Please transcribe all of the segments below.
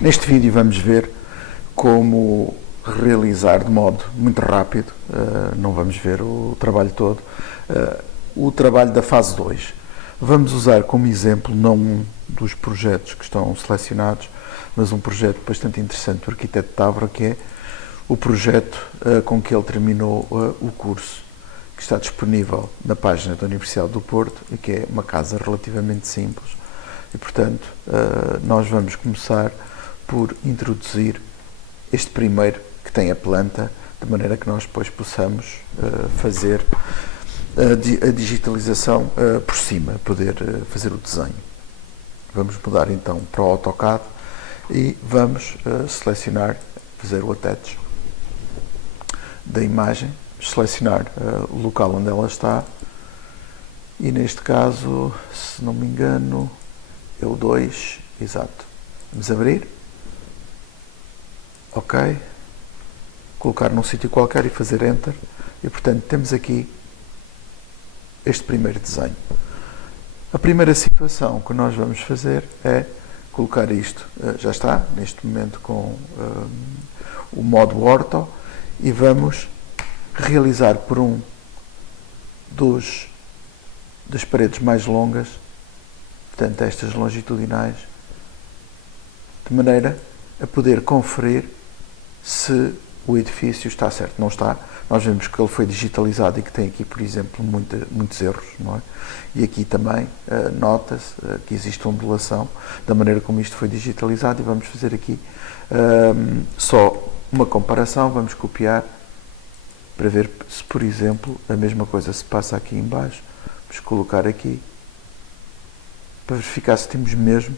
Neste vídeo vamos ver como realizar de modo muito rápido, não vamos ver o trabalho todo, o trabalho da fase 2. Vamos usar como exemplo não um dos projetos que estão selecionados, mas um projeto bastante interessante do arquiteto Távora, que é o projeto com que ele terminou o curso, que está disponível na página da Universidade do Porto e que é uma casa relativamente simples. E, portanto, nós vamos começar por introduzir este primeiro, que tem a planta, de maneira que nós depois possamos fazer a digitalização por cima, poder fazer o desenho. Vamos mudar então para o AutoCAD e vamos selecionar, fazer o attach da imagem, selecionar o local onde ela está e neste caso, se não me engano, é o 2, exato. Vamos abrir, ok, colocar num sítio qualquer e fazer Enter e portanto temos aqui este primeiro desenho. A primeira situação que nós vamos fazer é colocar isto, já está neste momento com o modo Ortho e vamos realizar por um das paredes mais longas, portanto estas longitudinais, de maneira a poder conferir se o edifício está certo. Não está, nós vemos que ele foi digitalizado e que tem aqui, por exemplo, muitos erros, não é? E aqui também nota-se que existe ondulação da maneira como isto foi digitalizado e vamos fazer aqui só uma comparação, vamos copiar para ver se, por exemplo, a mesma coisa se passa aqui em baixo. Vamos colocar aqui para verificar se temos mesmo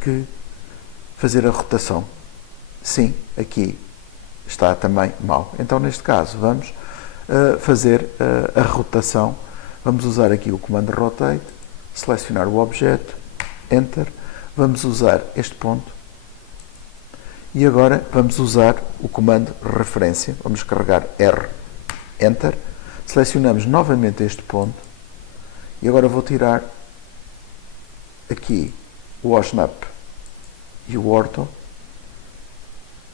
que fazer a rotação. Sim, aqui está também mal. Então, neste caso, vamos fazer a rotação. Vamos usar aqui o comando Rotate, selecionar o objeto, Enter. Vamos usar este ponto. E agora vamos usar o comando Referência. Vamos carregar R, Enter. Selecionamos novamente este ponto. E agora vou tirar aqui o Osnap e o Ortho.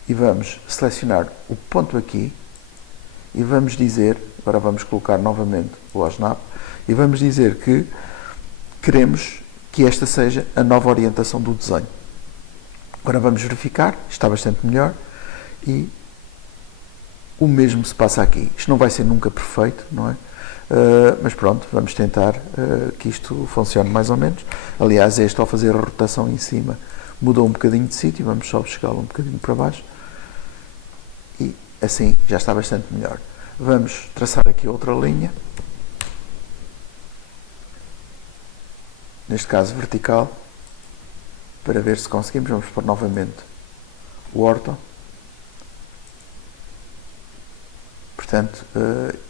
E vamos selecionar o ponto aqui e vamos dizer, agora vamos colocar novamente o Osnap e vamos dizer que queremos que esta seja a nova orientação do desenho. Agora vamos verificar, está bastante melhor e o mesmo se passa aqui. Isto não vai ser nunca perfeito, não é? Mas pronto, vamos tentar que isto funcione mais ou menos. Aliás, este ao fazer a rotação em cima mudou um bocadinho de sítio, vamos só buscá-lo um bocadinho para baixo. E assim já está bastante melhor. Vamos traçar aqui outra linha, neste caso vertical, para ver se conseguimos. Vamos pôr novamente o Ortho. Portanto,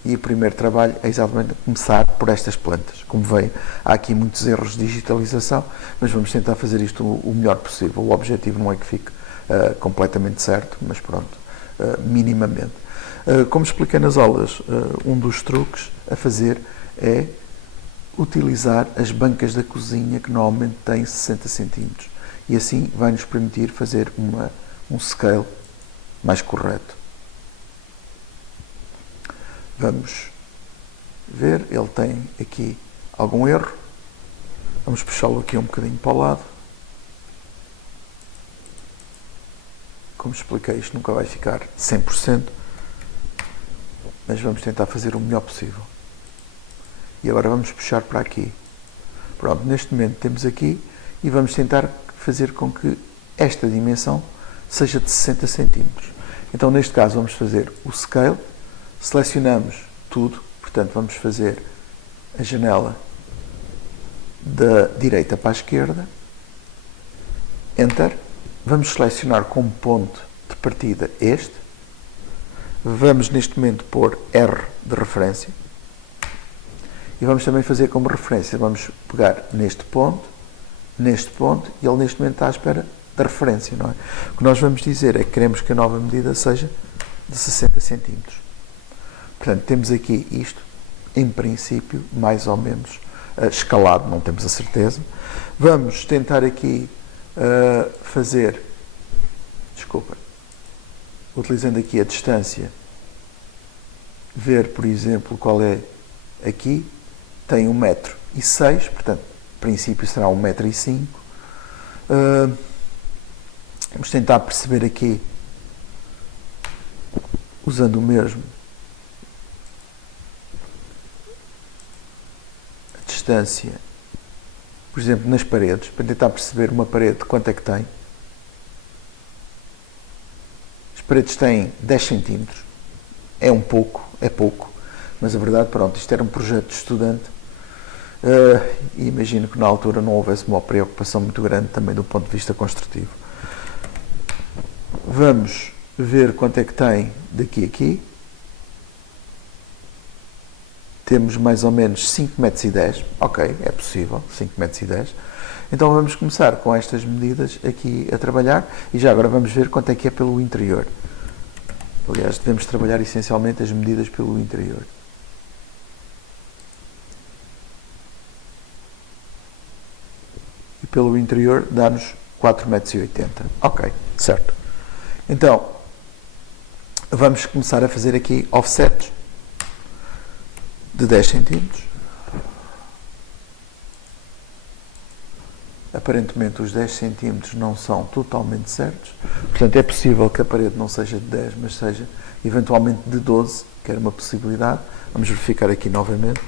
e o primeiro trabalho é exatamente começar por estas plantas. Como veio, há aqui muitos erros de digitalização, mas vamos tentar fazer isto o melhor possível. O objetivo não é que fique completamente certo, mas pronto, minimamente. Como expliquei nas aulas, um dos truques a fazer é utilizar as bancas da cozinha que normalmente têm 60 cm e assim vai nos permitir fazer um scale mais correto. Vamos ver, ele tem aqui algum erro, vamos puxá-lo aqui um bocadinho para o lado. Como expliquei, isto nunca vai ficar 100%, mas vamos tentar fazer o melhor possível. E agora vamos puxar para aqui. Pronto, neste momento temos aqui e vamos tentar fazer com que esta dimensão seja de 60 cm. Então, neste caso, vamos fazer o scale, selecionamos tudo, portanto, vamos fazer a janela da direita para a esquerda, Enter. Vamos selecionar como ponto de partida este. Vamos neste momento pôr R de referência. E vamos também fazer como referência. Vamos pegar neste ponto e ele neste momento está à espera da referência, não é? O que nós vamos dizer é que queremos que a nova medida seja de 60 cm. Portanto, temos aqui isto, em princípio, mais ou menos escalado, não temos a certeza. Vamos tentar aqui fazer desculpa, utilizando aqui a distância, ver, por exemplo, qual é aqui, tem 1,06 m, portanto, a princípio será 1,05 m. Vamos tentar perceber aqui, usando o mesmo, a distância, por exemplo, nas paredes, para tentar perceber uma parede quanto é que tem. As paredes têm 10 cm, é pouco, mas a verdade, pronto, isto era um projeto de estudante, e imagino que na altura não houvesse uma preocupação muito grande também do ponto de vista construtivo. Vamos ver quanto é que tem daqui a aqui. Temos mais ou menos 5,10 m, ok, é possível, 5,10 m. Então vamos começar com estas medidas aqui a trabalhar e já agora vamos ver quanto é que é pelo interior. Aliás, devemos trabalhar essencialmente as medidas pelo interior. E pelo interior dá-nos 4,80 m. Ok, certo. Então, vamos começar a fazer aqui offsets de 10 cm. Aparentemente os 10 cm não são totalmente certos, portanto é possível que a parede não seja de 10, mas seja eventualmente de 12, que era uma possibilidade. Vamos verificar aqui novamente.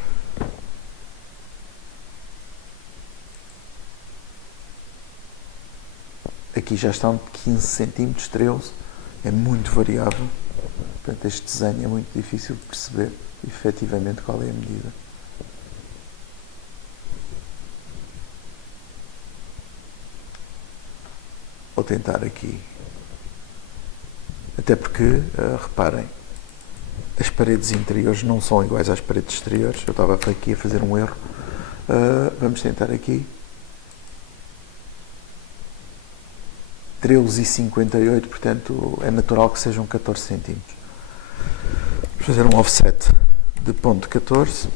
Aqui já estão de 15 cm, 13, é muito variável, portanto este desenho é muito difícil de perceber efetivamente qual é a medida. Vou tentar aqui, até porque, reparem, as paredes interiores não são iguais às paredes exteriores, eu estava aqui a fazer um erro. Vamos tentar aqui, 13,58, portanto é natural que sejam 14 cm. Vamos fazer um offset de ponto 14.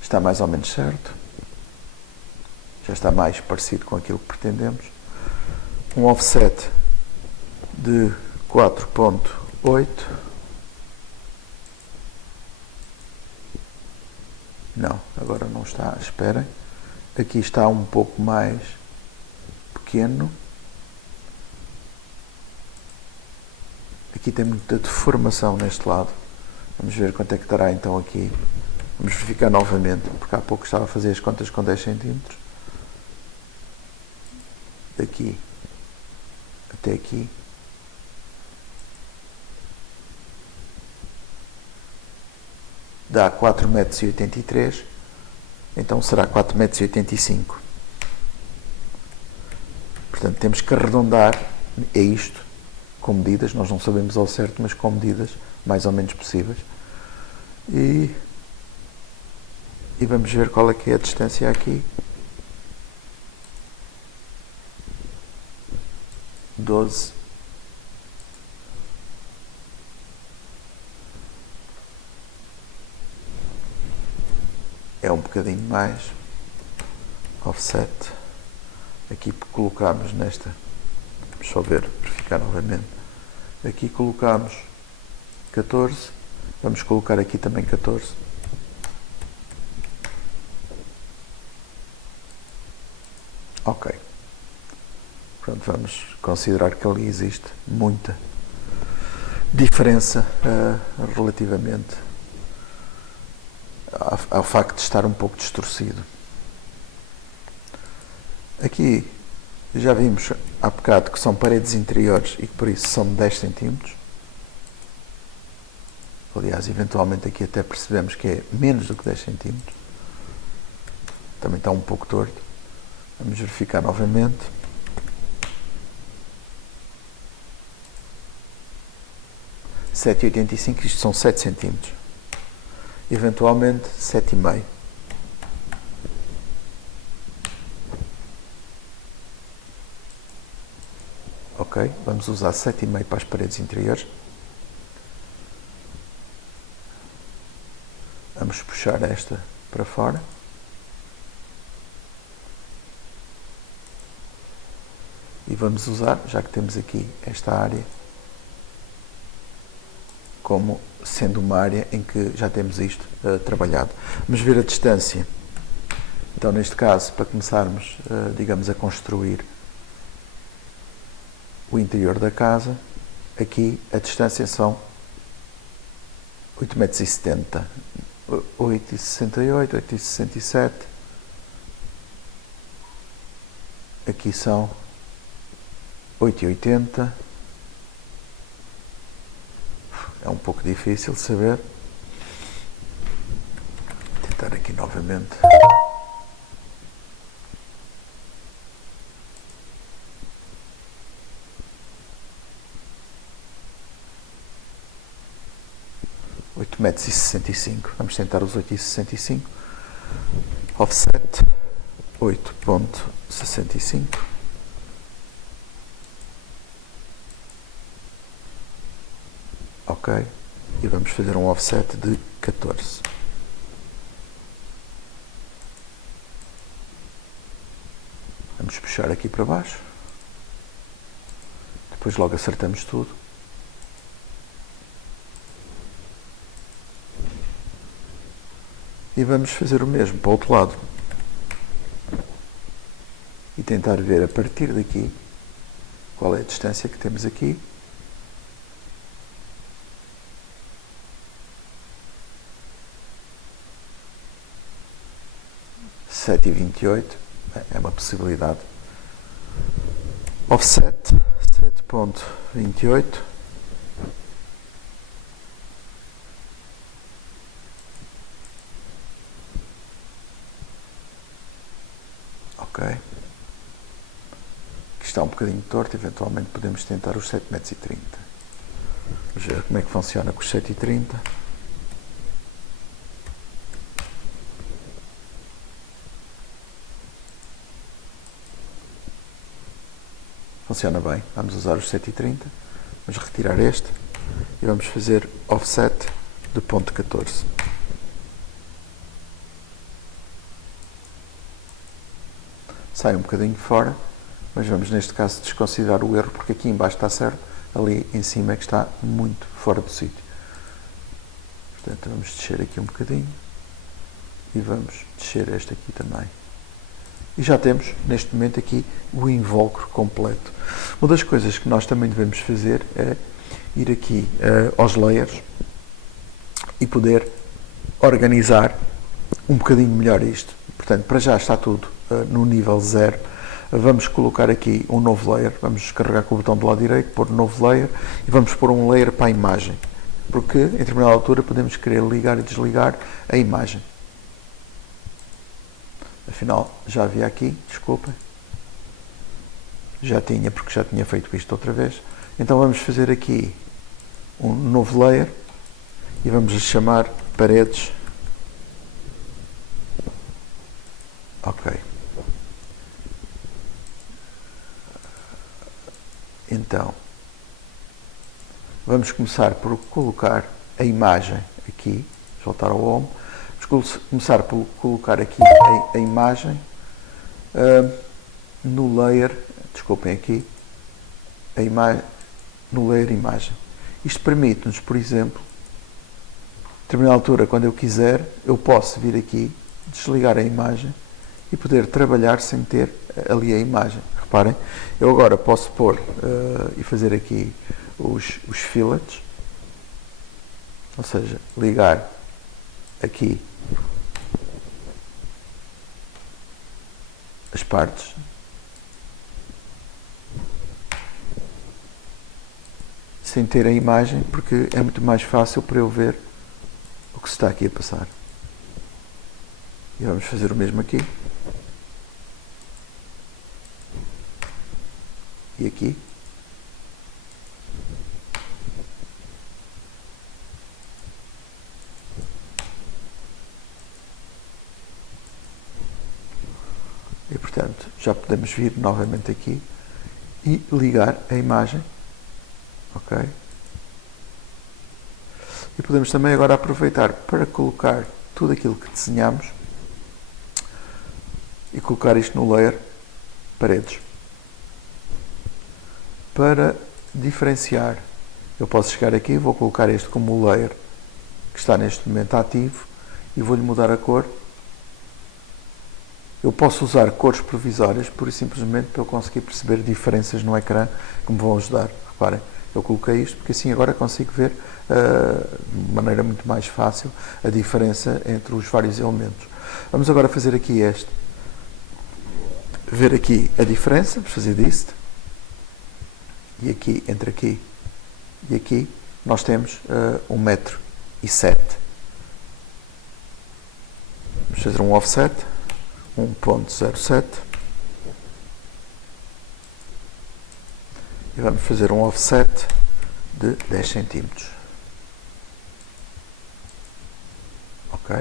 Está mais ou menos certo. Já está mais parecido com aquilo que pretendemos. Um offset de 4,8. Não, agora não está, esperem. Aqui está um pouco mais pequeno. Aqui tem muita deformação neste lado. Vamos ver quanto é que estará então aqui. Vamos verificar novamente, porque há pouco estava a fazer as contas com 10 cm. Daqui até aqui. Dá 4,83 m. Então será 4,85 m. Portanto, temos que arredondar, é isto, com medidas, nós não sabemos ao certo, mas com medidas mais ou menos possíveis. E vamos ver qual é que é a distância aqui. 12. É um bocadinho mais. Offset. Aqui colocamos nesta. Vamos só ver, verificar novamente. Aqui colocamos 14. Vamos colocar aqui também 14. Ok. Pronto, vamos considerar que ali existe muita diferença relativamente ao facto de estar um pouco distorcido. Aqui já vimos há bocado que são paredes interiores e que por isso são de 10 cm. Aliás, eventualmente aqui até percebemos que é menos do que 10 cm. Também está um pouco torto. Vamos verificar novamente. – 7,85, isto são 7 cm. Eventualmente 7,5. Ok, vamos usar 7,5 para as paredes interiores. Vamos puxar esta para fora. E vamos usar, já que temos aqui esta área, como sendo uma área em que já temos isto trabalhado. Vamos ver a distância. Então, neste caso, para começarmos, digamos, a construir o interior da casa, aqui a distância são 8,70 m, 8,68 m, 8,67 m, aqui são 8,80 m, é um pouco difícil de saber, vou tentar aqui novamente. Metros e 65, vamos tentar os 8,65, offset 8,65, ok, e vamos fazer um offset de 14. Vamos puxar aqui para baixo, depois logo acertamos tudo. E vamos fazer o mesmo para o outro lado. E tentar ver a partir daqui qual é a distância que temos aqui. Sete e 28, é uma possibilidade. Offset 7,28. Ok. Aqui está um bocadinho torto, eventualmente podemos tentar os 7,30 m. Vamos ver como é que funciona com os 7,30 m. Funciona bem. Vamos usar os 7,30 m. Vamos retirar este e vamos fazer offset de 0,14. Sai um bocadinho fora, mas vamos neste caso desconsiderar o erro, porque aqui embaixo está certo, ali em cima é que está muito fora do sítio. Portanto, vamos descer aqui um bocadinho e vamos descer este aqui também. E já temos, neste momento, aqui o invólucro completo. Uma das coisas que nós também devemos fazer é ir aqui aos layers e poder organizar um bocadinho melhor isto. Portanto, para já está tudo no nível 0. Vamos colocar aqui um novo layer, vamos carregar com o botão do lado direito, pôr um novo layer e vamos pôr um layer para a imagem, porque em determinada altura podemos querer ligar e desligar a imagem. Afinal, já havia aqui, desculpem, já tinha, porque já tinha feito isto outra vez. Então vamos fazer aqui um novo layer e vamos chamar paredes. Ok. Então, vamos começar por colocar a imagem aqui, voltar ao home, vamos começar por colocar aqui a imagem no layer, desculpem aqui, a imagem, no layer imagem. Isto permite-nos, por exemplo, a determinada altura, quando eu quiser, eu posso vir aqui, desligar a imagem e poder trabalhar sem ter ali a imagem. Reparem, eu agora posso pôr e fazer aqui os fillets, ou seja, ligar aqui as partes sem ter a imagem, porque é muito mais fácil para eu ver o que se está aqui a passar. E vamos fazer o mesmo aqui. E aqui. E portanto, já podemos vir novamente aqui e ligar a imagem. Ok? E podemos também agora aproveitar para colocar tudo aquilo que desenhamos e colocar isto no layer paredes. Para diferenciar, eu posso chegar aqui, vou colocar este como o layer que está neste momento ativo e vou-lhe mudar a cor. Eu posso usar cores provisórias, pura e simplesmente para eu conseguir perceber diferenças no ecrã que me vão ajudar. Reparem, eu coloquei isto porque assim agora consigo ver de maneira muito mais fácil a diferença entre os vários elementos. Vamos agora fazer aqui ver aqui a diferença, vamos fazer dist, e aqui, entre aqui e aqui, nós temos 1,07 m. Vamos fazer um offset, 1,07, e vamos fazer um offset de 10 cm. Ok?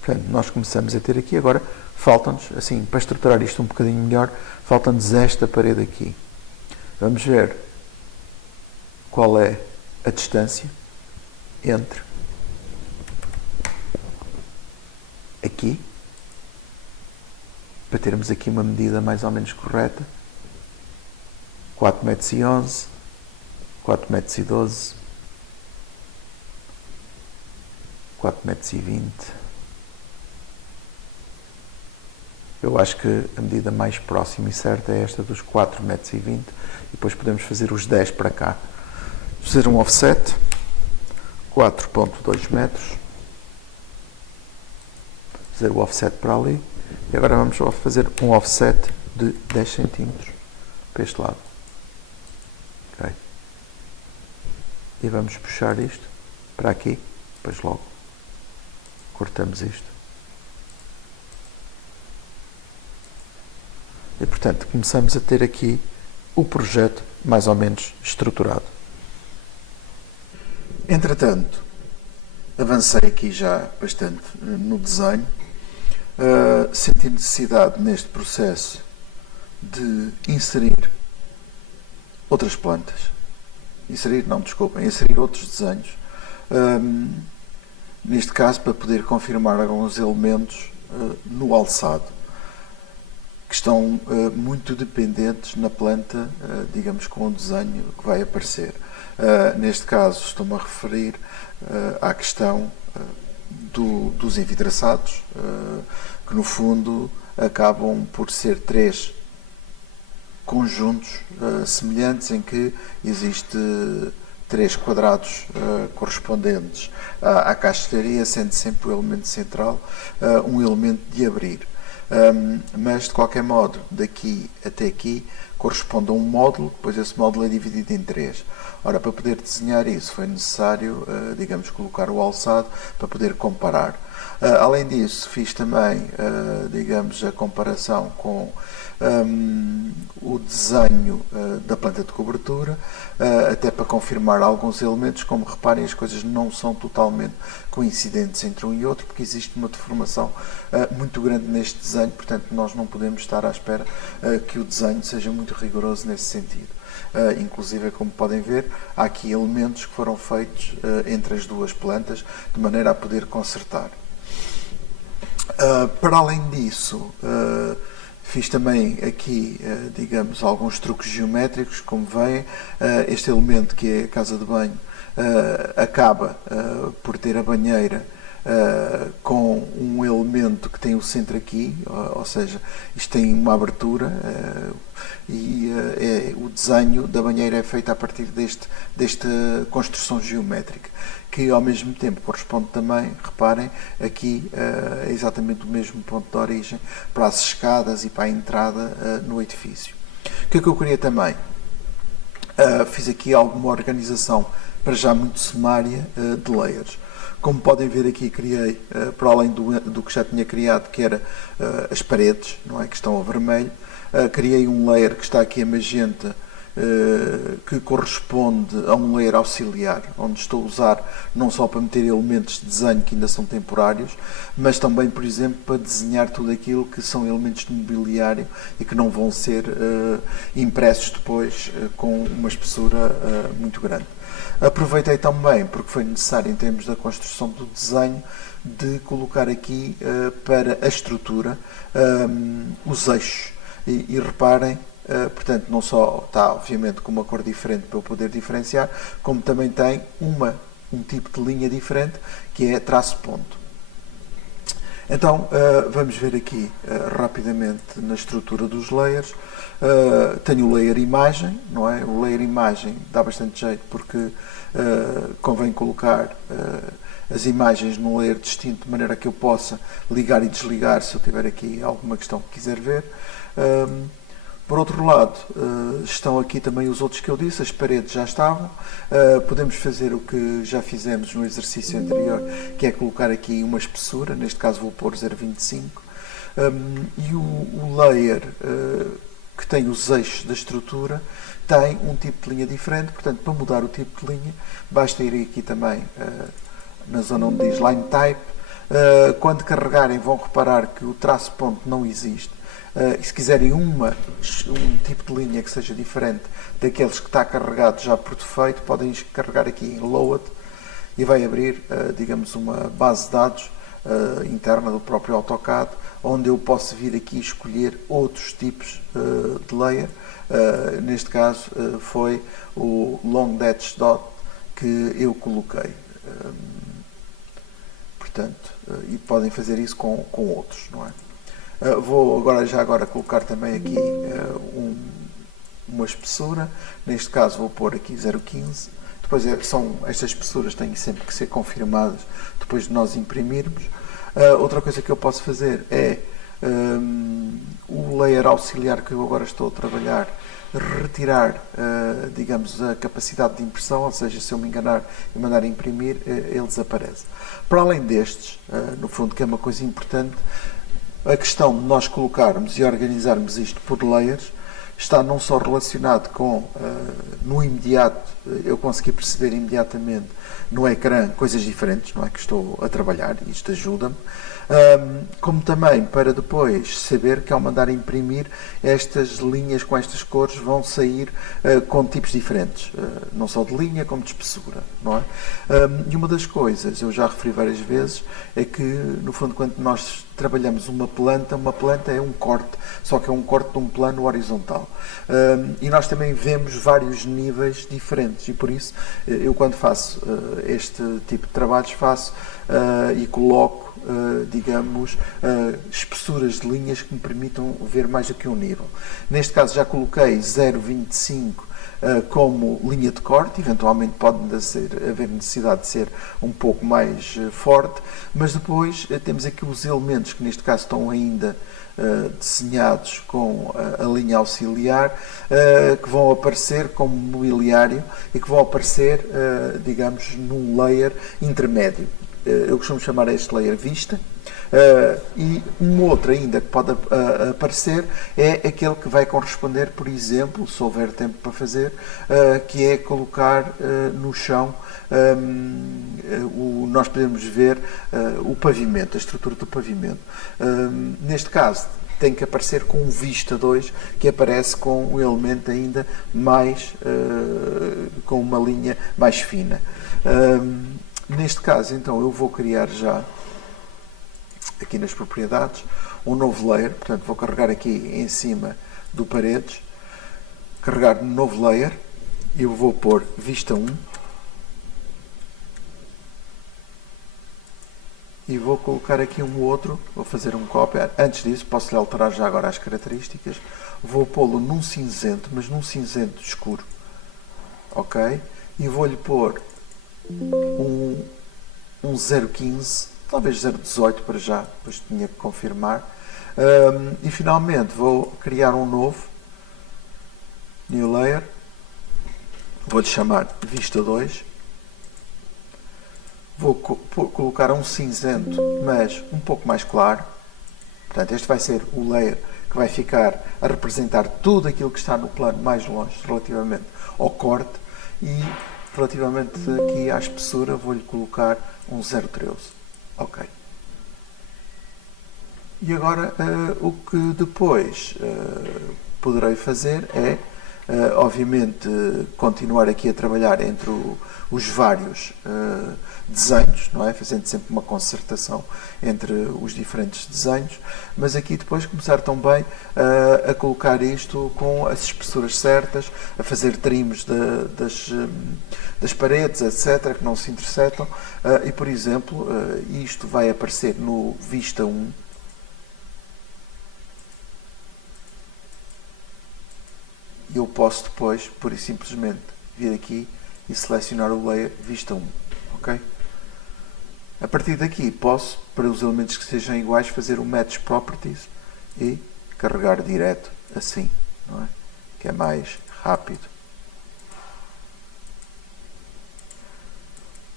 Portanto, nós começamos a ter aqui, agora falta-nos, assim, para estruturar isto um bocadinho melhor, falta-nos esta parede aqui. Vamos ver qual é a distância entre aqui, para termos aqui uma medida mais ou menos correta. 4,11 m, 4,12 m, 4,20 m. Eu acho que a medida mais próxima e certa é esta dos 4,20 m, e depois podemos fazer os 10 para cá. Fazer um offset, 4,2 metros. Fazer o offset para ali. E agora vamos fazer um offset de 10 cm para este lado. Okay. E vamos puxar isto para aqui, depois logo cortamos isto. E portanto começamos a ter aqui o projeto mais ou menos estruturado. Entretanto, avancei aqui já bastante no desenho, senti necessidade neste processo de inserir outras plantas. Inserir outros desenhos. Neste caso, para poder confirmar alguns elementos no alçado, que estão muito dependentes na planta, digamos, com o desenho que vai aparecer. Neste caso, estou-me a referir à questão dos envidraçados, que no fundo acabam por ser 3 conjuntos semelhantes, em que existe 3 quadrados correspondentes à caixilharia, sendo sempre o elemento central um elemento de abrir. Mas de qualquer modo, daqui até aqui corresponde a um módulo, depois esse módulo é dividido em 3. Ora, para poder desenhar isso foi necessário, digamos, colocar o alçado para poder comparar. Além disso, fiz também, digamos, a comparação com o desenho da planta de cobertura, até para confirmar alguns elementos. Como reparem, as coisas não são totalmente coincidentes entre um e outro, porque existe uma deformação muito grande neste desenho, portanto nós não podemos estar à espera que o desenho seja muito rigoroso nesse sentido. Inclusive, como podem ver, há aqui elementos que foram feitos entre as duas plantas, de maneira a poder consertar. Para além disso, fiz também aqui, digamos, alguns truques geométricos. Como veem, este elemento, que é a casa de banho, acaba por ter a banheira com um elemento que tem o centro aqui, ou seja, isto tem uma abertura, e o desenho da banheira é feito a partir desta construção geométrica, que ao mesmo tempo corresponde também, reparem, aqui é exatamente o mesmo ponto de origem para as escadas e para a entrada no edifício. O que é que eu queria também? Fiz aqui alguma organização, para já muito sumária, de layers. Como podem ver aqui, criei, para além do que já tinha criado, que era as paredes, não é, que estão a vermelho, criei um layer que está aqui a magenta, que corresponde a um layer auxiliar, onde estou a usar não só para meter elementos de desenho que ainda são temporários, mas também, por exemplo, para desenhar tudo aquilo que são elementos de mobiliário e que não vão ser impressos depois com uma espessura muito grande. Aproveitei também, porque foi necessário em termos da construção do desenho, de colocar aqui para a estrutura os eixos. E reparem, portanto não só está obviamente com uma cor diferente para eu poder diferenciar, como também tem um tipo de linha diferente, que é traço ponto. Então vamos ver aqui rapidamente na estrutura dos layers. Tenho o layer imagem, não é? O layer imagem dá bastante jeito porque convém colocar as imagens num layer distinto, de maneira que eu possa ligar e desligar se eu tiver aqui alguma questão que quiser ver. Por outro lado, estão aqui também os outros que eu disse, as paredes já estavam. Podemos fazer o que já fizemos no exercício anterior, que é colocar aqui uma espessura, neste caso vou pôr 0,25. E o layer que tem os eixos da estrutura tem um tipo de linha diferente, portanto, para mudar o tipo de linha, basta ir aqui também na zona onde diz Line Type. Quando carregarem vão reparar que o traço ponto não existe. E se quiserem um tipo de linha que seja diferente daqueles que está carregado já por defeito, podem carregar aqui em Load e vai abrir, digamos, uma base de dados interna do próprio AutoCAD, onde eu posso vir aqui escolher outros tipos de layer. Neste caso foi o Long Dash Dot que eu coloquei. Portanto, e podem fazer isso com outros, não é? Vou agora colocar também aqui uma espessura, neste caso vou pôr aqui 0,15. Depois estas espessuras têm sempre que ser confirmadas depois de nós imprimirmos. Outra coisa que eu posso fazer é o layer auxiliar que eu agora estou a trabalhar, retirar, digamos, a capacidade de impressão, ou seja, se eu me enganar e mandar imprimir, ele desaparece. Para além destes, no fundo, que é uma coisa importante, a questão de nós colocarmos e organizarmos isto por layers está não só relacionado com, no imediato, eu consegui perceber imediatamente no ecrã coisas diferentes, não é, que estou a trabalhar, e isto ajuda-me, como também para depois saber que ao mandar imprimir, estas linhas com estas cores vão sair com tipos diferentes, não só de linha como de espessura, não é? E uma das coisas, eu já referi várias vezes, é que no fundo quando nós trabalhamos uma planta é um corte, só que é um corte de um plano horizontal. E nós também vemos vários níveis diferentes, e por isso eu quando faço este tipo de trabalhos faço e coloco, digamos, espessuras de linhas que me permitam ver mais do que um nível. Neste caso já coloquei 0,25 como linha de corte, eventualmente pode haver necessidade de ser um pouco mais forte, mas depois temos aqui os elementos que neste caso estão ainda desenhados com a linha auxiliar, que vão aparecer como mobiliário e que vão aparecer, digamos, num layer intermédio. Eu costumo chamar este layer vista. E um outro ainda que pode aparecer é aquele que vai corresponder, por exemplo, se houver tempo para fazer, que é colocar no chão, nós podemos ver o pavimento, a estrutura do pavimento. Neste caso tem que aparecer com um Vista 2, que aparece com um elemento ainda mais, com uma linha mais fina. Neste caso, então, eu vou criar já aqui nas propriedades um novo layer, portanto vou carregar aqui em cima do paredes, carregar no novo layer e eu vou pôr vista 1 e vou colocar aqui um outro, vou fazer um copy. Antes disso posso-lhe alterar já agora as características, vou pô-lo num cinzento, mas num cinzento escuro, ok? E vou-lhe pôr um 0,15, talvez 0,18 para já, depois tinha que confirmar. E finalmente vou criar um novo new layer, vou-lhe chamar vista 2, vou colocar um cinzento, mas um pouco mais claro. Portanto, este vai ser o layer que vai ficar a representar tudo aquilo que está no plano mais longe relativamente ao corte, e relativamente aqui à espessura vou-lhe colocar um 0,13. Ok. E agora o que depois poderei fazer é obviamente, continuar aqui a trabalhar entre os vários desenhos, não é? Fazendo sempre uma concertação entre os diferentes desenhos, mas aqui depois começar também a colocar isto com as espessuras certas, a fazer trimos das paredes, etc., que não se interceptam, e, por exemplo, isto vai aparecer no Vista 1. Eu posso depois, pura e simplesmente, vir aqui e selecionar o layer Vista 1. Ok? A partir daqui posso, para os elementos que sejam iguais, fazer o Match Properties e carregar direto assim, não é? Que é mais rápido.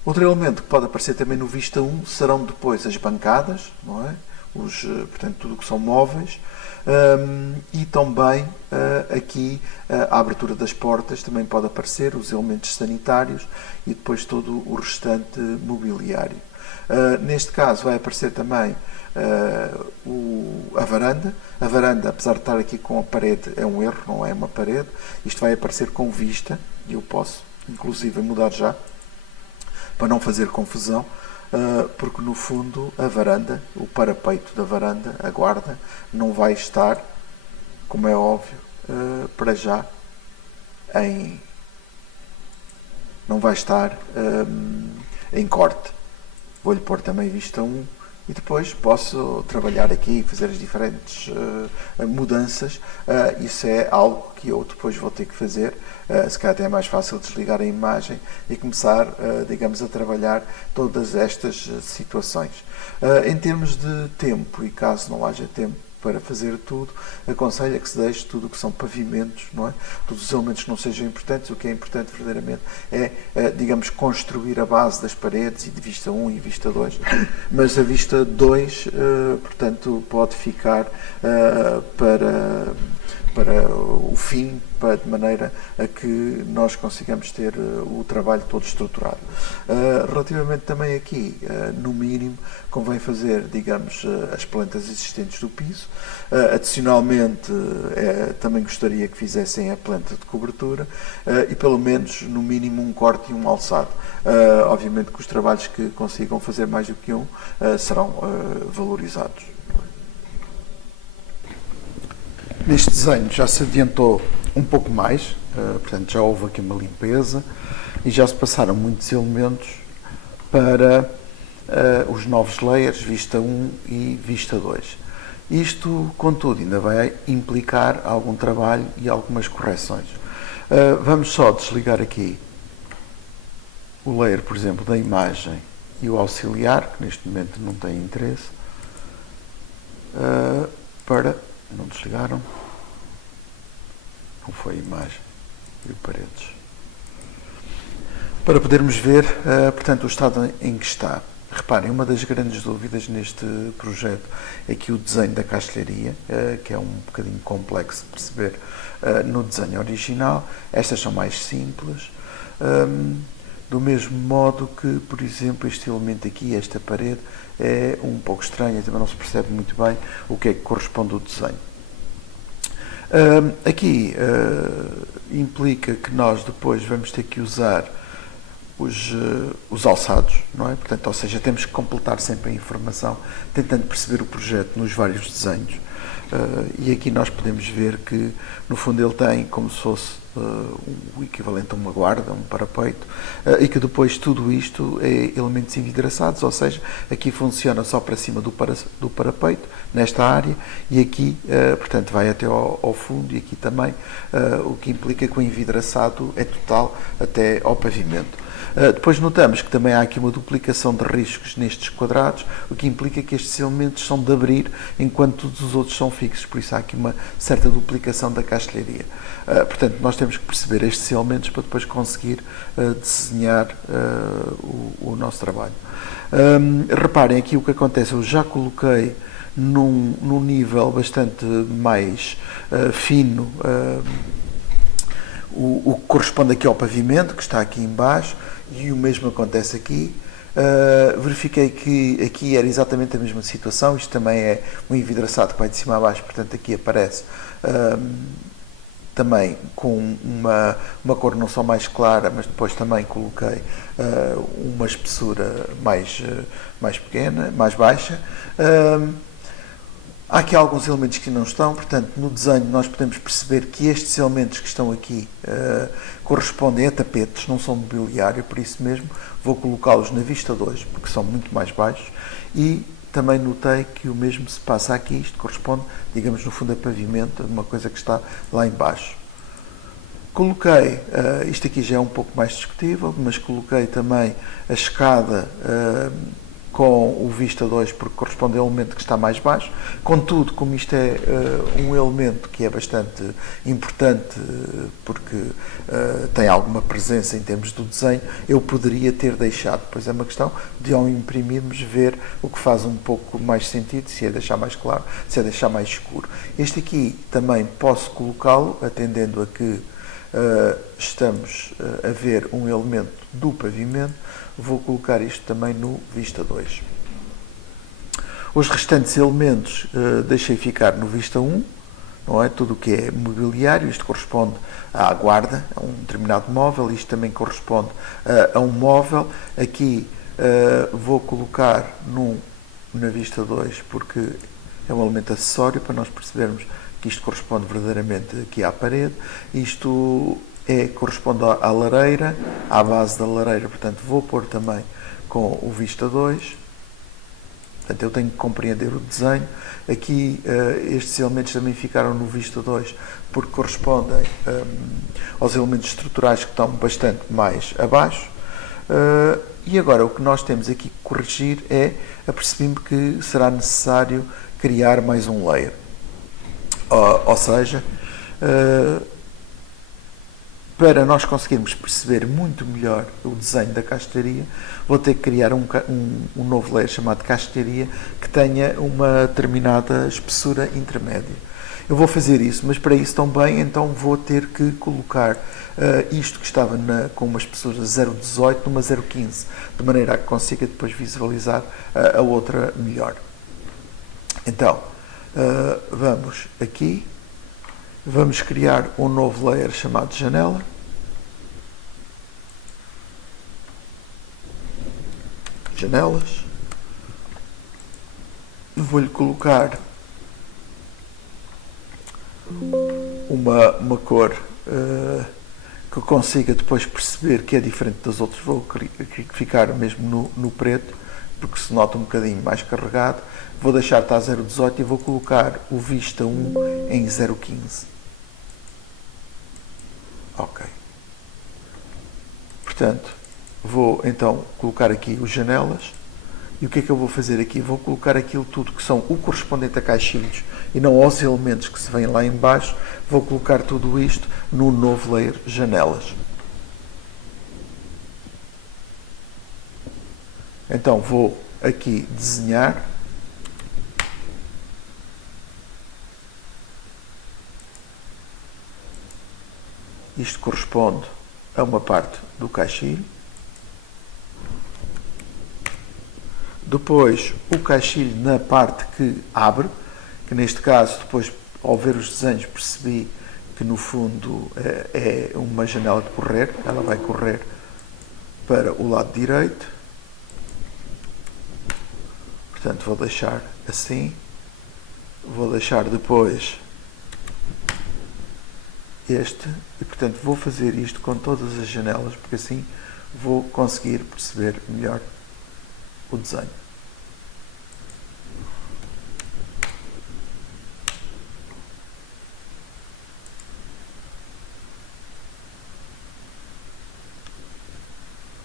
Outro elemento que pode aparecer também no Vista 1 serão depois as bancadas, não é? Portanto, tudo o que são móveis, e também aqui a abertura das portas também pode aparecer, os elementos sanitários e depois todo o restante mobiliário. Neste caso vai aparecer também a varanda. A varanda, apesar de estar aqui com a parede, é um erro, não é uma parede. Isto vai aparecer com vista, e eu posso inclusive mudar já, para não fazer confusão, porque no fundo a varanda, o parapeito da varanda, a guarda, não vai estar, como é óbvio, para já não vai estar em corte. Vou-lhe pôr também Vista 1 e depois posso trabalhar aqui e fazer as diferentes mudanças. Isso é algo que eu depois vou ter que fazer. Se calhar até é mais fácil desligar a imagem e começar, digamos, a trabalhar todas estas situações. Em termos de tempo, e caso não haja tempo para fazer tudo, aconselho a que se deixe tudo o que são pavimentos, não é? Todos os elementos que não sejam importantes. O que é importante verdadeiramente é, digamos, construir a base das paredes, e de Vista 1 e Vista 2, mas a Vista 2, portanto, pode ficar para o fim, de maneira a que nós consigamos ter o trabalho todo estruturado. Relativamente também aqui, no mínimo, convém fazer, digamos, as plantas existentes do piso. Adicionalmente, também gostaria que fizessem a planta de cobertura e pelo menos, no mínimo, um corte e um alçado. Obviamente que os trabalhos que consigam fazer mais do que um serão valorizados. Neste desenho já se adiantou um pouco mais, portanto já houve aqui uma limpeza e já se passaram muitos elementos para os novos layers Vista 1 e Vista 2. Isto, contudo, ainda vai implicar algum trabalho e algumas correções. Vamos só desligar aqui o layer, por exemplo, da imagem e o auxiliar, que neste momento não tem interesse, não desligaram, não foi a imagem e o paredes, para podermos ver, portanto, o estado em que está. Reparem, uma das grandes dúvidas neste projeto é que o desenho da castelharia, que é um bocadinho complexo de perceber no desenho original, estas são mais simples, do mesmo modo que, por exemplo, este elemento aqui, esta parede, é um pouco estranha, também não se percebe muito bem o que é que corresponde ao desenho. Aqui implica que nós depois vamos ter que usar os alçados, não é? Portanto, ou seja, temos que completar sempre a informação, tentando perceber o projeto nos vários desenhos. E aqui nós podemos ver que, no fundo, ele tem como se fosse o equivalente a uma guarda, um parapeito, e que depois tudo isto é elementos envidraçados, ou seja, aqui funciona só para cima do parapeito, nesta área, e aqui, portanto, vai até ao fundo, e aqui também, o que implica que o envidraçado é total até ao pavimento. Depois notamos que também há aqui uma duplicação de riscos nestes quadrados, o que implica que estes elementos são de abrir, enquanto todos os outros são fixos, por isso há aqui uma certa duplicação da castelharia. Portanto, nós temos que perceber estes elementos para depois conseguir desenhar o nosso trabalho. Reparem aqui o que acontece, eu já coloquei num nível bastante mais fino o que corresponde aqui ao pavimento, que está aqui em baixo, e o mesmo acontece aqui. Verifiquei que aqui era exatamente a mesma situação, isto também é um envidraçado que vai de cima a baixo, portanto aqui aparece também com uma cor não só mais clara, mas depois também coloquei uma espessura mais pequena, mais baixa. Há aqui alguns elementos que não estão, portanto, no desenho nós podemos perceber que estes elementos que estão aqui correspondem a tapetes, não são mobiliário, por isso mesmo vou colocá-los na vista 2, porque são muito mais baixos, e também notei que o mesmo se passa aqui, isto corresponde, digamos, no fundo a pavimento, uma coisa que está lá em baixo. Coloquei, isto aqui já é um pouco mais discutível, mas coloquei também a escada com o vista 2, porque corresponde ao elemento que está mais baixo. Contudo, como isto é um elemento que é bastante importante, porque tem alguma presença em termos do desenho, eu poderia ter deixado. Depois é uma questão de, ao imprimirmos, ver o que faz um pouco mais sentido, se é deixar mais claro, se é deixar mais escuro. Este aqui também posso colocá-lo, atendendo a que estamos a ver um elemento do pavimento. Vou colocar isto também no vista 2. Os restantes elementos deixei ficar no vista 1, não é? Tudo o que é mobiliário, isto corresponde à guarda, a um determinado móvel, isto também corresponde a um móvel. Aqui vou colocar na vista 2, porque é um elemento acessório, para nós percebermos que isto corresponde verdadeiramente aqui à parede. Isto corresponde à lareira, à base da lareira, portanto vou pôr também com o vista 2. Portanto, eu tenho que compreender o desenho. Aqui estes elementos também ficaram no vista 2 porque correspondem aos elementos estruturais que estão bastante mais abaixo. E agora o que nós temos aqui que corrigir é, apercebi-me que será necessário criar mais um layer. Ou seja, para nós conseguirmos perceber muito melhor o desenho da caixilharia, vou ter que criar um novo layer chamado caixilharia que tenha uma determinada espessura intermédia. Eu vou fazer isso, mas para isso também então vou ter que colocar isto que estava com uma espessura 0,18 numa 0,15, de maneira a que consiga depois visualizar a outra melhor. Então, vamos aqui. Vamos criar um novo layer chamado janela. Janelas. Vou-lhe colocar uma cor que eu consiga depois perceber que é diferente das outras. Vou ficar mesmo no preto, porque se nota um bocadinho mais carregado. Vou deixar estar 0,18 e vou colocar o vista 1 em 0,15. Ok. Portanto, vou então colocar aqui os janelas. E o que é que eu vou fazer aqui? Vou colocar aquilo tudo que são o correspondente a caixilhos e não aos elementos que se vêm lá em baixo. Vou colocar tudo isto no novo layer janelas. Então vou aqui desenhar. Isto corresponde a uma parte do caixilho. Depois o caixilho na parte que abre, que neste caso, depois ao ver os desenhos percebi que no fundo é uma janela de correr, ela vai correr para o lado direito. Portanto vou deixar assim, vou deixar depois este, e portanto vou fazer isto com todas as janelas, porque assim vou conseguir perceber melhor o desenho.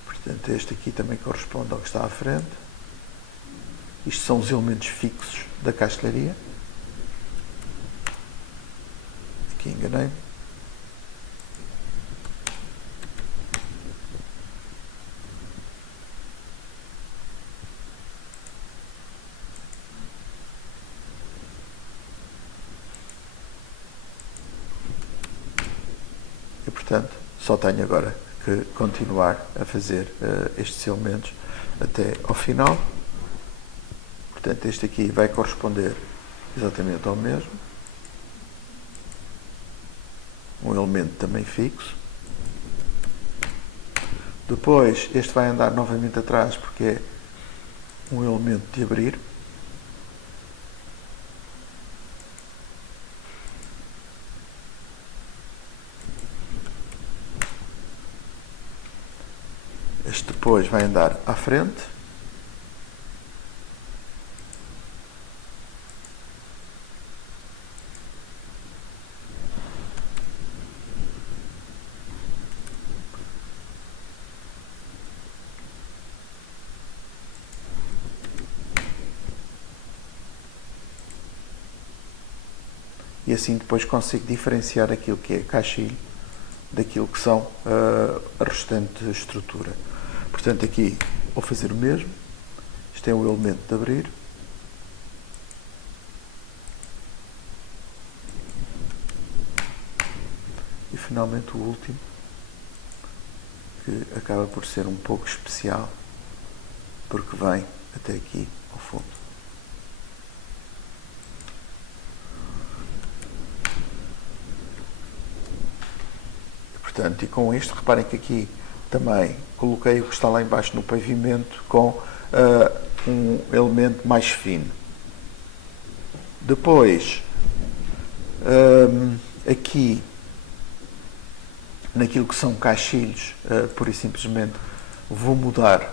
Portanto, este aqui também corresponde ao que está à frente. Isto são os elementos fixos da caixilharia. Aqui enganei-me. E, portanto, só tenho agora que continuar a fazer estes elementos até ao final. Portanto, este aqui vai corresponder exatamente ao mesmo. um elemento também fixo. Depois este vai andar novamente atrás porque é um elemento de abrir. Este depois vai andar à frente. E assim depois consigo diferenciar aquilo que é caixilho daquilo que são a restante estrutura. Portanto, aqui vou fazer o mesmo. Este é o elemento de abrir. E finalmente o último, que acaba por ser um pouco especial, porque vem até aqui ao fundo. Portanto, e com isto, reparem que aqui também coloquei o que está lá embaixo no pavimento com um elemento mais fino. Depois, aqui, naquilo que são caixilhos, pura e simplesmente vou mudar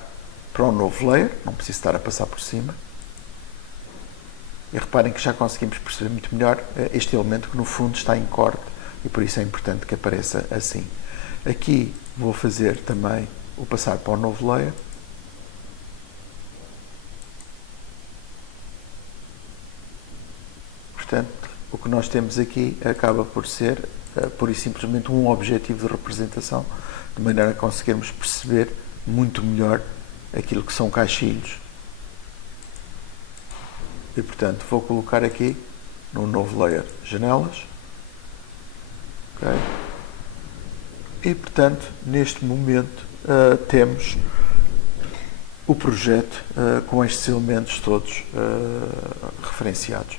para um novo layer, não preciso estar a passar por cima. E reparem que já conseguimos perceber muito melhor este elemento que no fundo está em corte e por isso é importante que apareça assim. Aqui vou fazer também o passar para o novo layer. Portanto, o que nós temos aqui acaba por ser pura e simplesmente um objetivo de representação, de maneira a conseguirmos perceber muito melhor aquilo que são caixilhos. E portanto vou colocar aqui no novo layer janelas. Okay. E portanto neste momento temos o projeto com estes elementos todos referenciados.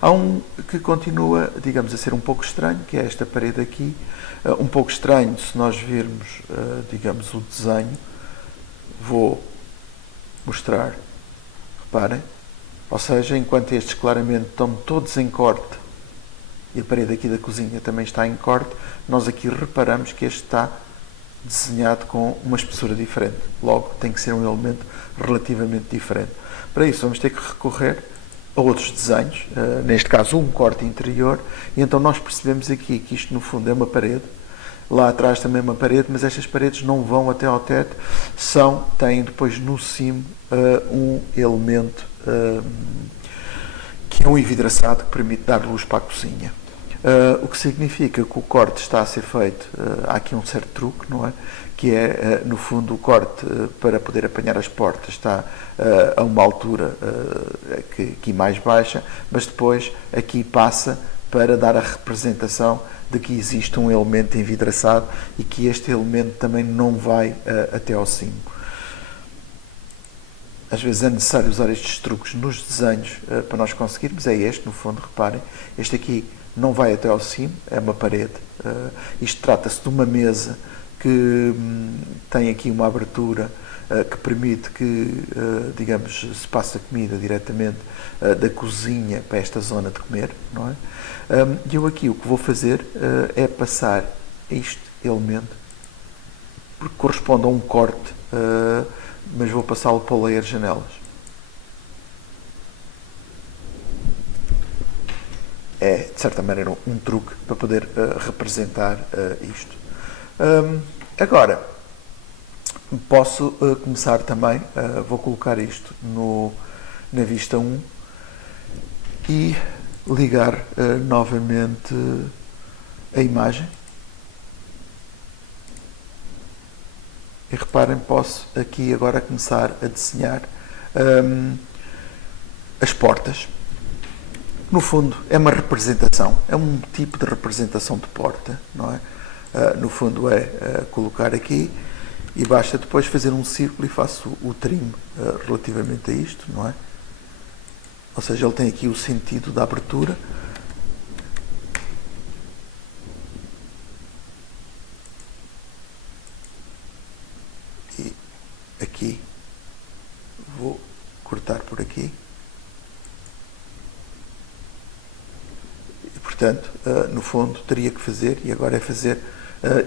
Há um que continua, digamos, a ser um pouco estranho, que é esta parede aqui. Um pouco estranho se nós virmos, digamos, o desenho. Vou mostrar, reparem, ou seja, enquanto estes claramente estão todos em corte e a parede aqui da cozinha também está em corte, nós aqui reparamos que este está desenhado com uma espessura diferente. Logo, tem que ser um elemento relativamente diferente. Para isso, vamos ter que recorrer a outros desenhos, neste caso um corte interior, e então nós percebemos aqui que isto no fundo é uma parede, lá atrás também é uma parede, mas estas paredes não vão até ao teto, têm depois no cimo um elemento que é um envidraçado que permite dar luz para a cozinha. O que significa que o corte está a ser feito, há aqui um certo truque, não é? Que é, no fundo, o corte para poder apanhar as portas está a uma altura aqui mais baixa, mas depois aqui passa para dar a representação de que existe um elemento envidraçado e que este elemento também não vai até ao cimo. Às vezes é necessário usar estes truques nos desenhos para nós conseguirmos. É este, no fundo, reparem. Este aqui não vai até ao cimo, é uma parede. Isto trata-se de uma mesa que tem aqui uma abertura que permite que, digamos, se passe a comida diretamente da cozinha para esta zona de comer, não é? E eu aqui o que vou fazer é passar este elemento, porque corresponde a um corte, mas vou passá-lo para o layer janelas. É, de certa maneira, um truque para poder representar isto. Agora, posso começar também, vou colocar isto na vista 1 e ligar novamente a imagem. E reparem, posso aqui agora começar a desenhar as portas. No fundo, é uma representação, é um tipo de representação de porta, não é? No fundo é colocar aqui e basta depois fazer um círculo e faço o trim relativamente a isto, não é? Ou seja, ele tem aqui o sentido da abertura. aqui, vou cortar por aqui. E, portanto, no fundo, teria que fazer, e agora é fazer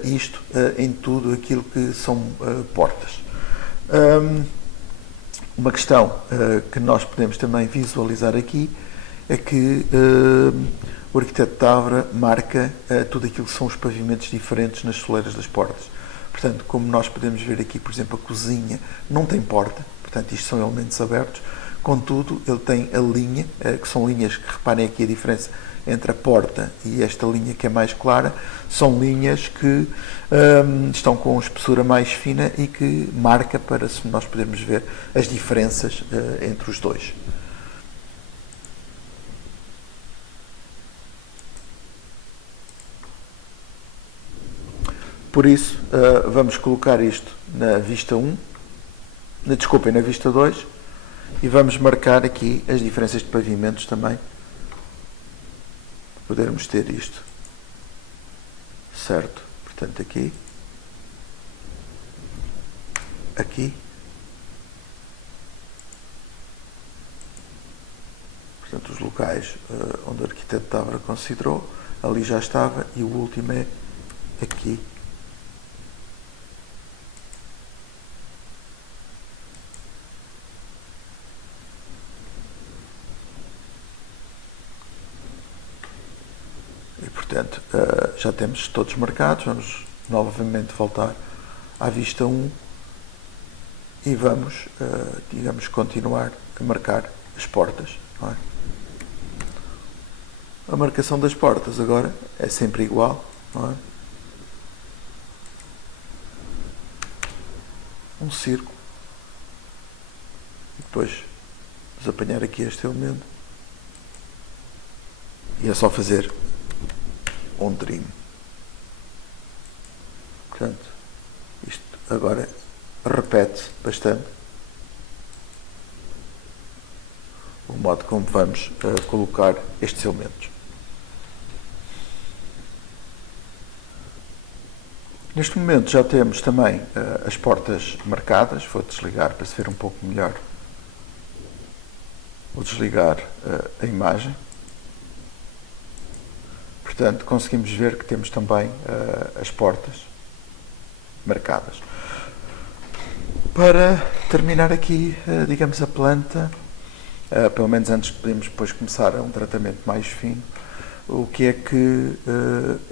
isto em tudo aquilo que são portas. Uma questão que nós podemos também visualizar aqui é que o arquiteto Tavra marca tudo aquilo que são os pavimentos diferentes nas soleiras das portas. Portanto, como nós podemos ver aqui, por exemplo, a cozinha não tem porta, portanto, isto são elementos abertos, contudo, ele tem a linha, que são linhas que, reparem aqui a diferença entre a porta e esta linha que é mais clara, são linhas que estão com espessura mais fina e que marca para se nós podermos ver as diferenças entre os dois. Por isso, vamos colocar isto na vista 1, desculpem, na vista 2, e vamos marcar aqui as diferenças de pavimentos também, para podermos ter isto certo. Portanto, aqui, portanto, os locais onde o arquiteto Tavra considerou, ali já estava, e o último é aqui. E, portanto, já temos todos marcados. Vamos novamente voltar à vista 1 e vamos, digamos, continuar a marcar as portas. Não é? A marcação das portas agora é sempre igual, não é? Um círculo. E depois vamos apanhar aqui este elemento. E é só fazer um trim. Portanto, isto agora repete bastante o modo como vamos colocar estes elementos. Neste momento já temos também as portas marcadas. Vou desligar para se ver um pouco melhor. Vou desligar a imagem. Portanto, conseguimos ver que temos também as portas marcadas. Para terminar aqui, digamos, a planta, pelo menos antes podemos depois começar um tratamento mais fino, o que é que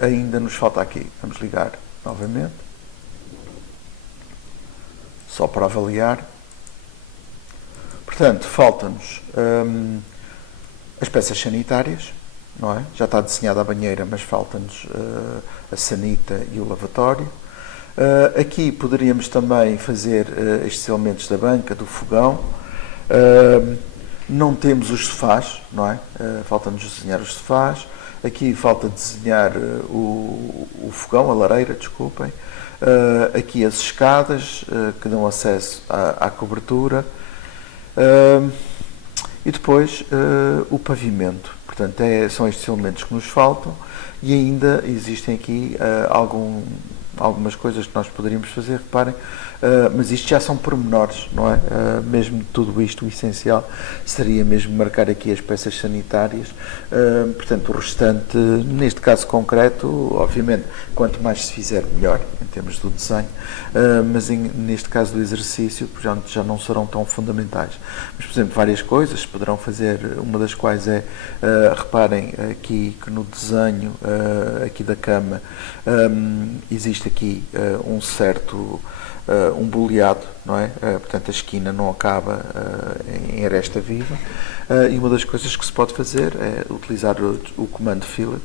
ainda nos falta aqui? Vamos ligar novamente, só para avaliar. Portanto, faltam-nos as peças sanitárias, não é? Já está desenhada a banheira, mas falta-nos a sanita e o lavatório. Aqui poderíamos também fazer estes elementos da banca, do fogão. Não temos os sofás, não é? Falta-nos desenhar os sofás. Aqui falta desenhar o fogão, a lareira, desculpem. Aqui as escadas que dão acesso à cobertura. E depois o pavimento. Portanto, são estes elementos que nos faltam e ainda existem aqui algumas coisas que nós poderíamos fazer, reparem, mas isto já são pormenores, não é? Mesmo de tudo isto, o essencial seria mesmo marcar aqui as peças sanitárias. Portanto, o restante, neste caso concreto, obviamente, quanto mais se fizer, melhor, em termos do desenho, mas neste caso do exercício, já não serão tão fundamentais. Mas, por exemplo, várias coisas se poderão fazer, uma das quais é, reparem aqui que no desenho aqui da cama existe aqui um certo boleado, não é? Portanto, a esquina não acaba em aresta viva, e uma das coisas que se pode fazer é utilizar o comando fillet,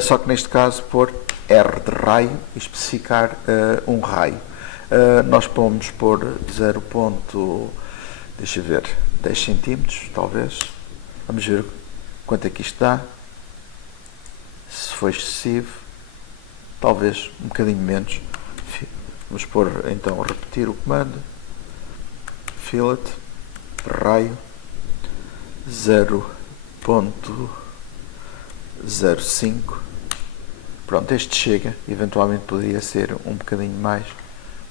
só que neste caso pôr R de raio e especificar um raio. Nós podemos pôr 10 centímetros, talvez. Vamos ver quanto é que isto dá. Se foi excessivo, talvez um bocadinho menos. Vamos pôr, então, repetir o comando. Fillet, raio, 0.05. Pronto, este chega. Eventualmente poderia ser um bocadinho mais,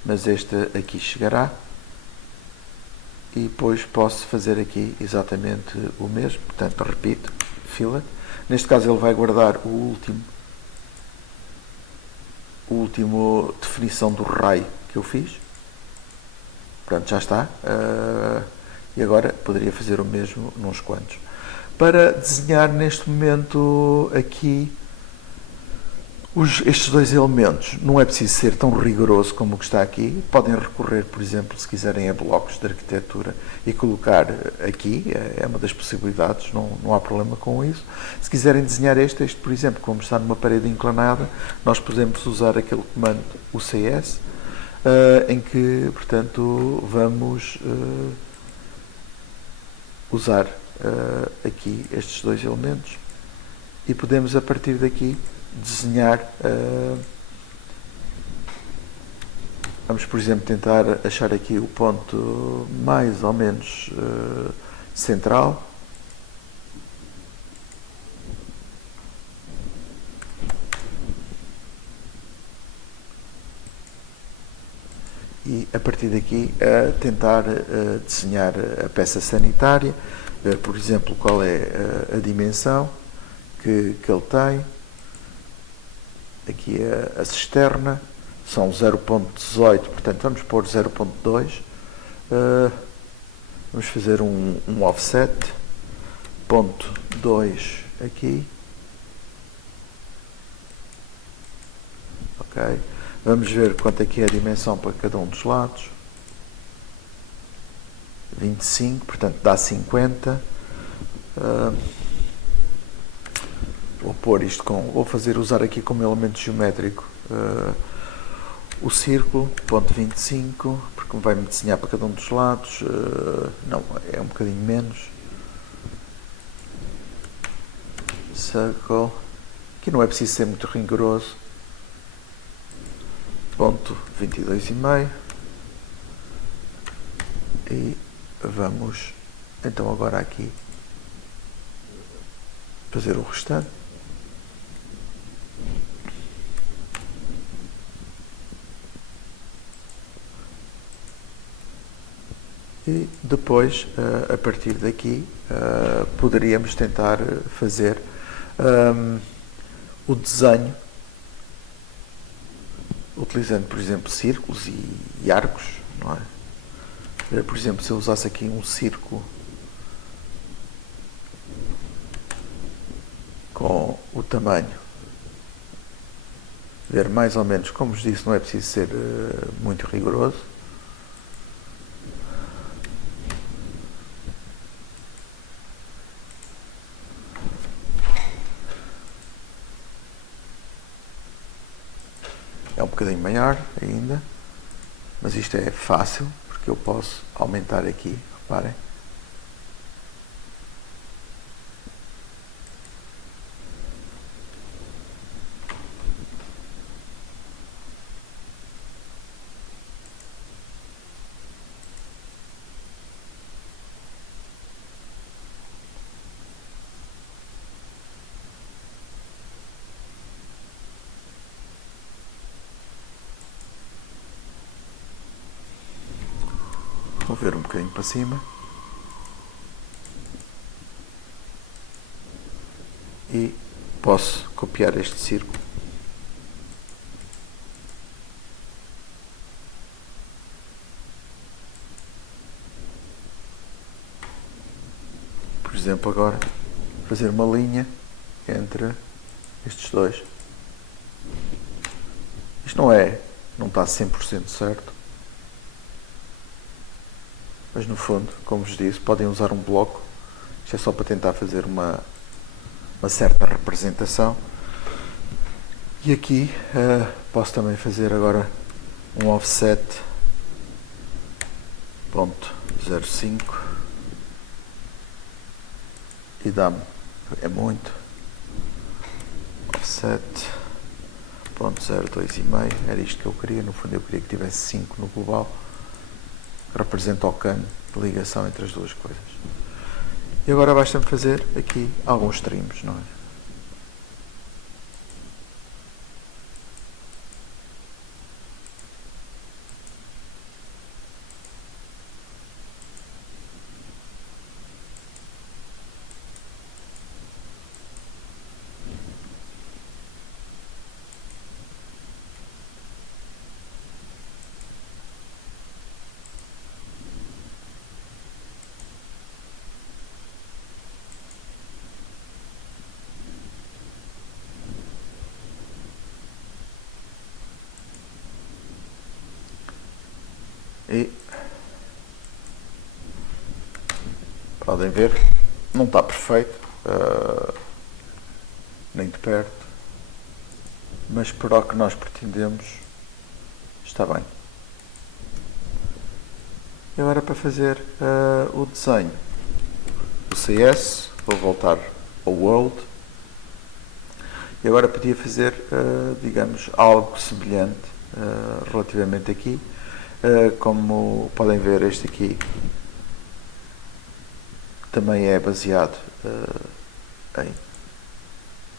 mas este aqui chegará. e depois posso fazer aqui exatamente o mesmo, portanto repito, fillet. Neste caso ele vai guardar o último definição do raio que eu fiz. Pronto, já está. E agora poderia fazer o mesmo nos quantos. Para desenhar neste momento aqui estes dois elementos, não é preciso ser tão rigoroso como o que está aqui. Podem recorrer, por exemplo, se quiserem, a blocos de arquitetura e colocar aqui, é uma das possibilidades, não há problema com isso. Se quiserem desenhar este, por exemplo, como está numa parede inclinada, nós podemos usar aquele comando UCS, em que, portanto, vamos usar aqui estes dois elementos e podemos, a partir daqui, desenhar. Vamos, por exemplo, tentar achar aqui o ponto mais ou menos central. E a partir daqui tentar desenhar a peça sanitária, por exemplo, qual é a dimensão que ele tem. Aqui a cisterna são 0.18, portanto vamos pôr 0.2. Vamos fazer um offset, ponto 2 aqui. Ok. Vamos ver quanto é que é a dimensão para cada um dos lados. 25, portanto dá 50. Vou pôr isto vou usar aqui como elemento geométrico o círculo, ponto 25, porque vai-me desenhar para cada um dos lados. Não, é um bocadinho menos. Circle. Aqui não é preciso ser muito rigoroso. Ponto 22,5. E vamos então agora aqui fazer o restante. E depois, a partir daqui, poderíamos tentar fazer o desenho utilizando, por exemplo, círculos e arcos, não é? Por exemplo, se eu usasse aqui um círculo com o tamanho, ver mais ou menos, como vos disse, não é preciso ser muito rigoroso. É um bocadinho maior ainda, mas isto é fácil, porque eu posso aumentar aqui, reparem. Vou ver um bocadinho para cima. E posso copiar este círculo. Por exemplo, agora fazer uma linha entre estes dois. Isto não está 100% certo. Mas no fundo, como vos disse, podem usar um bloco. Isto é só para tentar fazer uma certa representação. E aqui posso também fazer agora um offset ponto 0,5 e dá-me, é muito, offset ponto 0,2,5, era isto que eu queria. No fundo eu queria que tivesse 5 no global, que representa o cano de ligação entre as duas coisas. E agora basta-me fazer aqui alguns trims, não é? E podem ver, não está perfeito, nem de perto, mas para o que nós pretendemos está bem. E agora para fazer o desenho do CS, vou voltar ao World, e agora podia fazer, digamos, algo semelhante relativamente aqui. Como podem ver, este aqui também é baseado em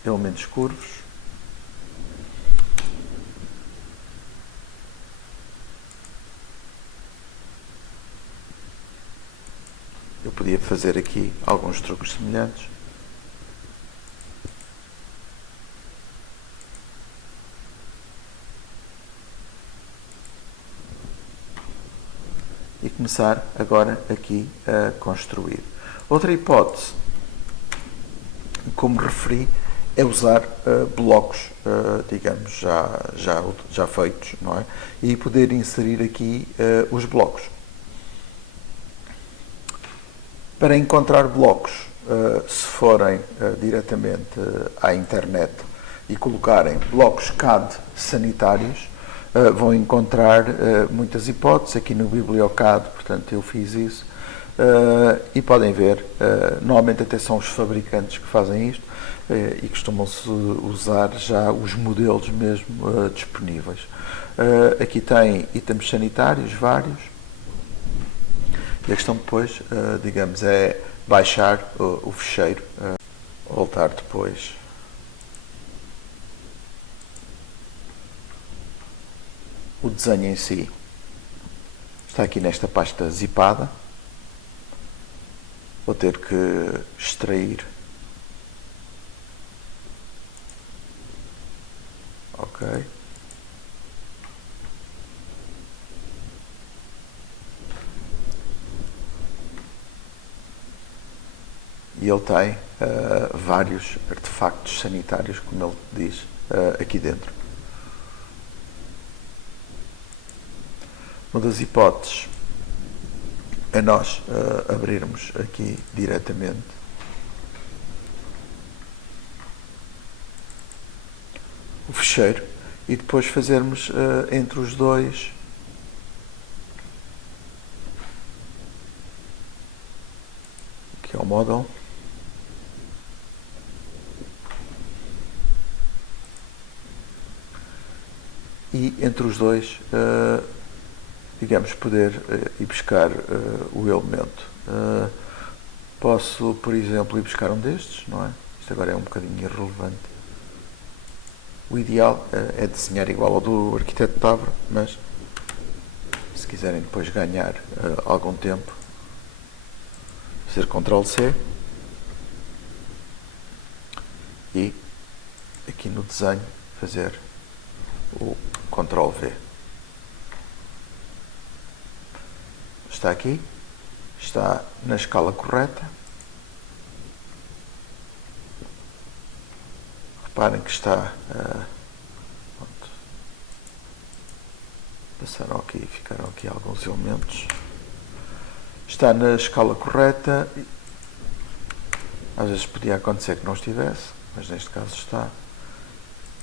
elementos curvos. Eu podia fazer aqui alguns truques semelhantes. E começar agora aqui a construir. Outra hipótese, como referi, é usar blocos, digamos, já feitos, não é? E poder inserir aqui os blocos. Para encontrar blocos, se forem diretamente à internet e colocarem blocos CAD sanitários, vão encontrar muitas hipóteses. Aqui no Bibliocad, portanto, eu fiz isso. E podem ver, normalmente até são os fabricantes que fazem isto e costumam-se usar já os modelos mesmo disponíveis. Aqui tem itens sanitários vários. E a questão depois, digamos, é baixar o fecheiro, voltar depois. O desenho em si está aqui nesta pasta zipada. Vou ter que extrair. Ok. E ele tem vários artefactos sanitários, como ele diz, aqui dentro. Uma das hipóteses é nós abrirmos aqui diretamente o fecheiro e depois fazermos entre os dois aqui é o model. E entre os dois, digamos, poder ir buscar o elemento. Posso, por exemplo, ir buscar um destes, não é? Isto agora é um bocadinho irrelevante. O ideal é desenhar igual ao do arquiteto Tavro, mas se quiserem depois ganhar algum tempo, fazer Ctrl+C e aqui no desenho fazer o Ctrl+V. Está aqui, está na escala correta. Reparem que está, passaram aqui, ficaram aqui alguns elementos. Está na escala correta. Às vezes podia acontecer que não estivesse, mas neste caso está.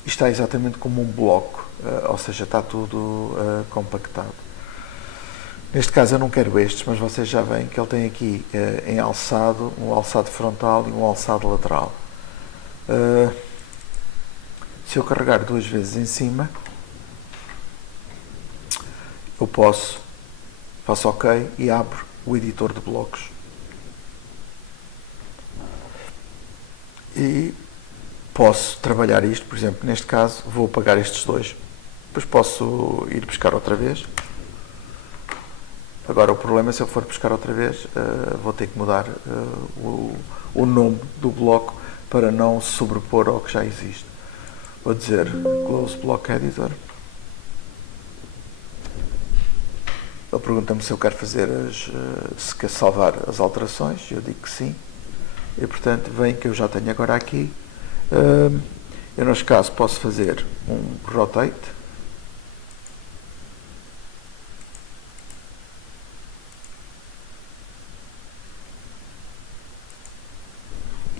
E está exatamente como um bloco, ou seja, está tudo compactado. Neste caso eu não quero estes, mas vocês já veem que ele tem aqui em alçado, um alçado frontal e um alçado lateral. Se eu carregar duas vezes em cima, eu faço OK e abro o editor de blocos. E posso trabalhar isto, por exemplo, neste caso vou apagar estes dois. Depois posso ir buscar outra vez. Agora o problema é se eu for buscar outra vez, vou ter que mudar o nome do bloco para não sobrepor ao que já existe. Vou dizer Close Block Editor. Ele pergunta-me se eu quero fazer se quer salvar as alterações, eu digo que sim. E portanto, vem que eu já tenho agora aqui. Eu neste caso posso fazer um Rotate.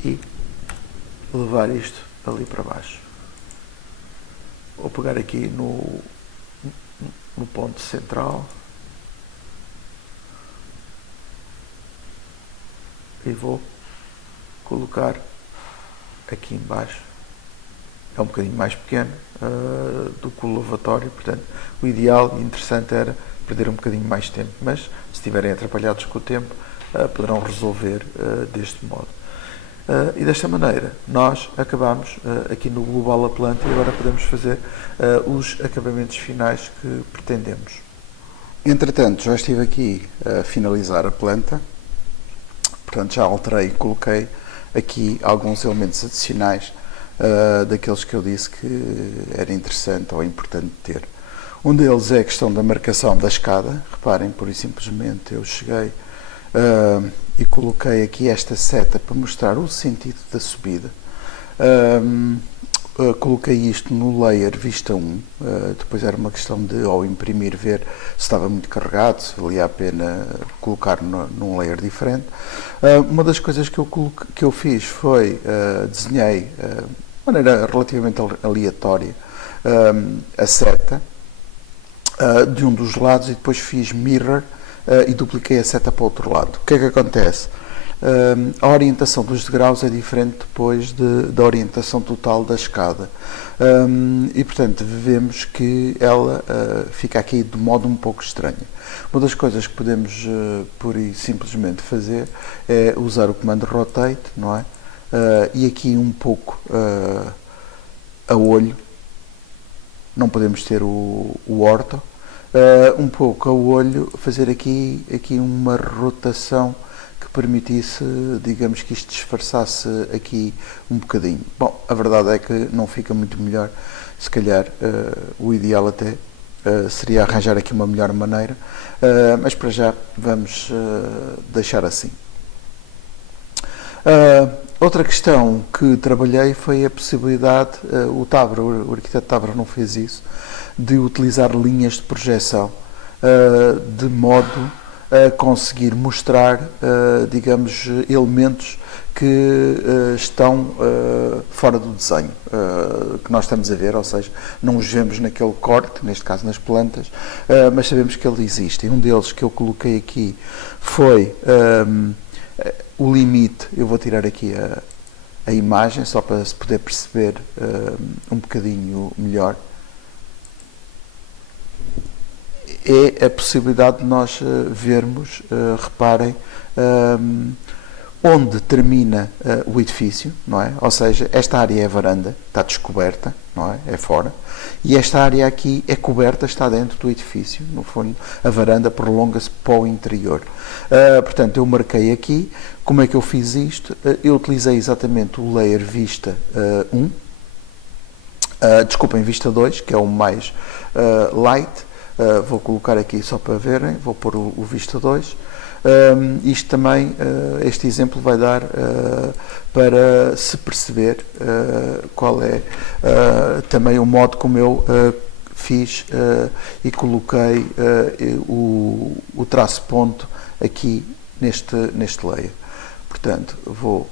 e levar isto ali para baixo. Vou pegar aqui no ponto central e vou colocar aqui embaixo. É um bocadinho mais pequeno do que o lavatório, portanto o ideal e interessante era perder um bocadinho mais de tempo, mas se estiverem atrapalhados com o tempo poderão resolver deste modo. E desta maneira nós acabamos aqui no Global A Planta e agora podemos fazer os acabamentos finais que pretendemos. Entretanto, já estive aqui a finalizar a planta, portanto já alterei e coloquei aqui alguns elementos adicionais daqueles que eu disse que era interessante ou importante ter. Um deles é a questão da marcação da escada. Reparem, pura e simplesmente eu cheguei e coloquei aqui esta seta para mostrar o sentido da subida. Coloquei isto no layer vista 1, depois era uma questão de ao imprimir ver se estava muito carregado, se valia a pena colocar num layer diferente. Uma das coisas que eu fiz foi desenhei de maneira relativamente aleatória a seta de um dos lados e depois fiz mirror e dupliquei a seta para o outro lado. O que é que acontece? A orientação dos degraus é diferente depois da orientação total da escada e portanto vemos que ela fica aqui de modo um pouco estranho. Uma das coisas que podemos pura e simplesmente fazer é usar o comando rotate, não é? E aqui um pouco a olho, não podemos ter o ortho, um pouco a olho fazer aqui uma rotação que permitisse, digamos que isto disfarçasse aqui um bocadinho. Bom, a verdade é que não fica muito melhor, se calhar o ideal até seria arranjar aqui uma melhor maneira, mas para já vamos deixar assim. Outra questão que trabalhei foi a possibilidade, o arquiteto Tavra não fez isso, de utilizar linhas de projeção, de modo a conseguir mostrar, digamos, elementos que estão fora do desenho que nós estamos a ver, ou seja, não os vemos naquele corte, neste caso nas plantas, mas sabemos que ele existe. E um deles que eu coloquei aqui foi o limite. Eu vou tirar aqui a imagem só para se poder perceber um bocadinho melhor. É a possibilidade de nós vermos, reparem, onde termina o edifício, não é? Ou seja, esta área é a varanda, está descoberta, não é? É fora, e esta área aqui é coberta, está dentro do edifício, no fundo, a varanda prolonga-se para o interior. Portanto, eu marquei aqui. Como é que eu fiz isto? Eu utilizei exatamente o layer vista 1, desculpem, vista 2, que é o mais light. Vou colocar aqui só para verem, vou pôr o vista 2. Isto também, este exemplo vai dar para se perceber qual é também o modo como eu fiz e coloquei o traço ponto aqui neste layer. Portanto, vou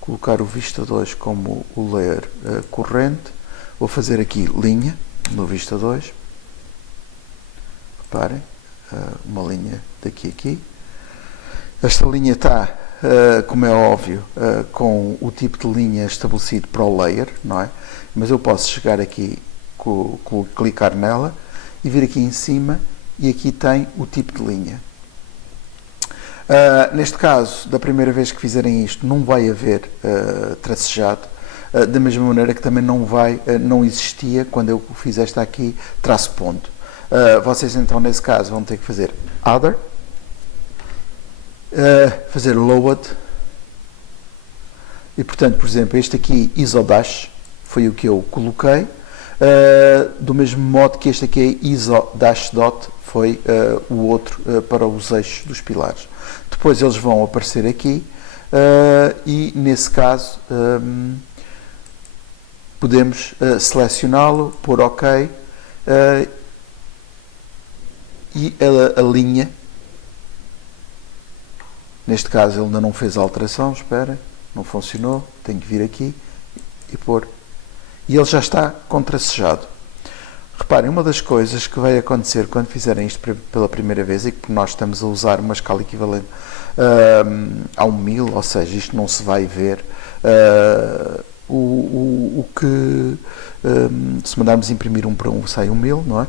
colocar o vista 2 como o layer corrente, vou fazer aqui linha no vista 2, reparem, uma linha daqui a aqui. Esta linha está, como é óbvio, com o tipo de linha estabelecido para o layer, não é? Mas eu posso chegar aqui, clicar nela e vir aqui em cima e aqui tem o tipo de linha. Neste caso, da primeira vez que fizerem isto, não vai haver tracejado, da mesma maneira que também não existia quando eu fiz esta aqui, traço ponto. Vocês então nesse caso vão ter que fazer other, fazer load, e portanto, por exemplo, este aqui isodash foi o que eu coloquei, do mesmo modo que este aqui isodash dot foi o outro para os eixos dos pilares. Depois eles vão aparecer aqui e nesse caso podemos selecioná-lo, pôr OK e a linha Neste caso ele ainda não fez a alteração, espera, não funcionou, tenho que vir aqui e pôr. E ele já está contracejado. Reparem, uma das coisas que vai acontecer quando fizerem isto pela primeira vez é que nós estamos a usar uma escala equivalente a 1000, ou seja, isto não se vai ver. Se mandarmos imprimir 1 para 1 sai 1000, não é?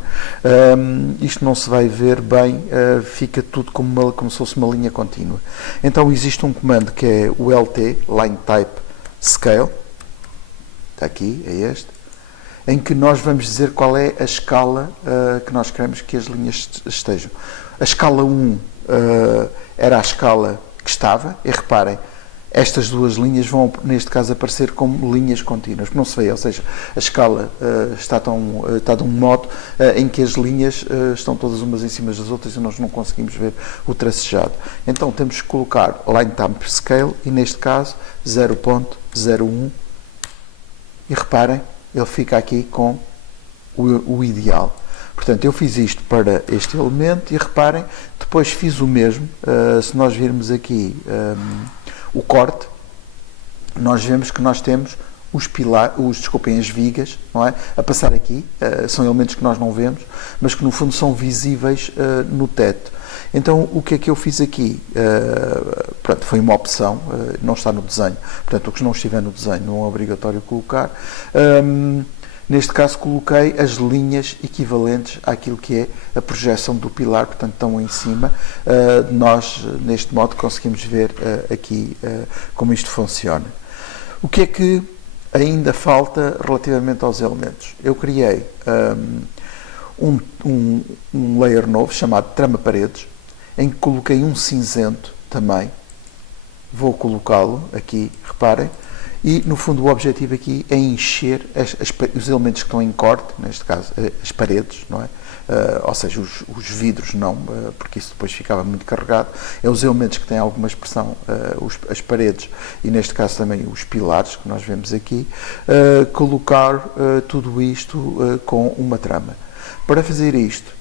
Isto não se vai ver bem, fica tudo como se fosse uma linha contínua. Então existe um comando que é o LT, Line Type Scale, está aqui, é este, em que nós vamos dizer qual é a escala que nós queremos que as linhas estejam. A escala 1 era a escala que estava, e reparem, estas duas linhas vão, neste caso, aparecer como linhas contínuas, não se vê, ou seja, a escala está de um modo em que as linhas estão todas umas em cima das outras e nós não conseguimos ver o tracejado. Então temos que colocar Line Type Scale e, neste caso, 0.01, e reparem, ele fica aqui com o ideal. Portanto, eu fiz isto para este elemento e reparem, depois fiz o mesmo. Se nós virmos aqui o corte, nós vemos que nós temos as vigas, não é? A passar aqui, são elementos que nós não vemos, mas que no fundo são visíveis no teto. Então, o que é que eu fiz aqui? Pronto, foi uma opção, não está no desenho. Portanto, o que não estiver no desenho não é obrigatório colocar. Neste caso, coloquei as linhas equivalentes àquilo que é a projeção do pilar, portanto, estão em cima. Nós, neste modo, conseguimos ver aqui como isto funciona. O que é que ainda falta relativamente aos elementos? Eu criei um layer novo chamado Trama Paredes, em que coloquei um cinzento também. Vou colocá-lo aqui, reparem. E, no fundo, o objetivo aqui é encher os elementos que estão em corte, neste caso, as paredes, não é? Ou seja, os vidros não, porque isso depois ficava muito carregado. É os elementos que têm alguma expressão, as paredes e, neste caso, também os pilares, que nós vemos aqui, colocar tudo isto com uma trama. Para fazer isto,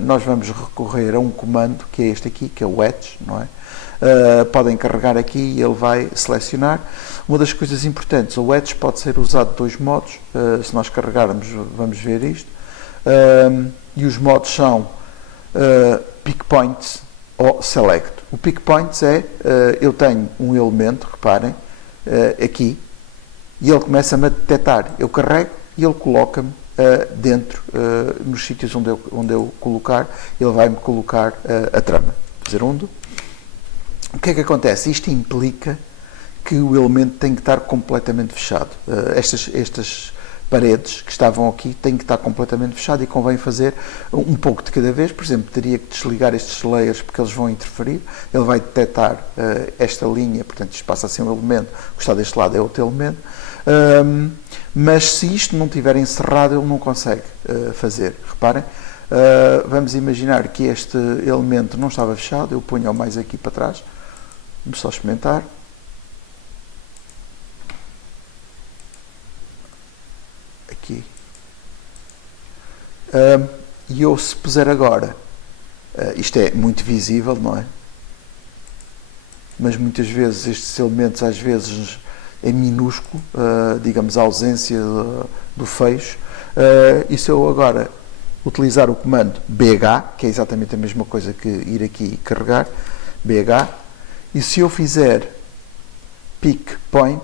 nós vamos recorrer a um comando, que é este aqui, que é o Edge, não é? Podem carregar aqui e ele vai selecionar. Uma das coisas importantes, o Edge pode ser usado de dois modos. Se nós carregarmos, vamos ver isto. E os modos são Pick Points ou Select. O Pick Points é, eu tenho um elemento, reparem, aqui, e ele começa-me a detectar. Eu carrego e ele coloca-me dentro, nos sítios onde eu colocar, ele vai-me colocar a trama. Zerundo. O que é que acontece? Isto implica que o elemento tem que estar completamente fechado. Estas paredes que estavam aqui têm que estar completamente fechadas e convém fazer um pouco de cada vez. Por exemplo, teria que desligar estes layers porque eles vão interferir. Ele vai detectar esta linha, portanto isto passa a ser um elemento, o que está deste lado é outro elemento. Mas se isto não estiver encerrado, ele não consegue fazer. Reparem. Vamos imaginar que este elemento não estava fechado, eu ponho-o mais aqui para trás. Vamos só experimentar. Aqui. E eu, se puser agora, isto é muito visível, não é? Mas muitas vezes estes elementos, às vezes, é minúsculo, digamos, a ausência do fecho. E se eu agora utilizar o comando BH, que é exatamente a mesma coisa que ir aqui e carregar, BH, e se eu fizer Pick Point,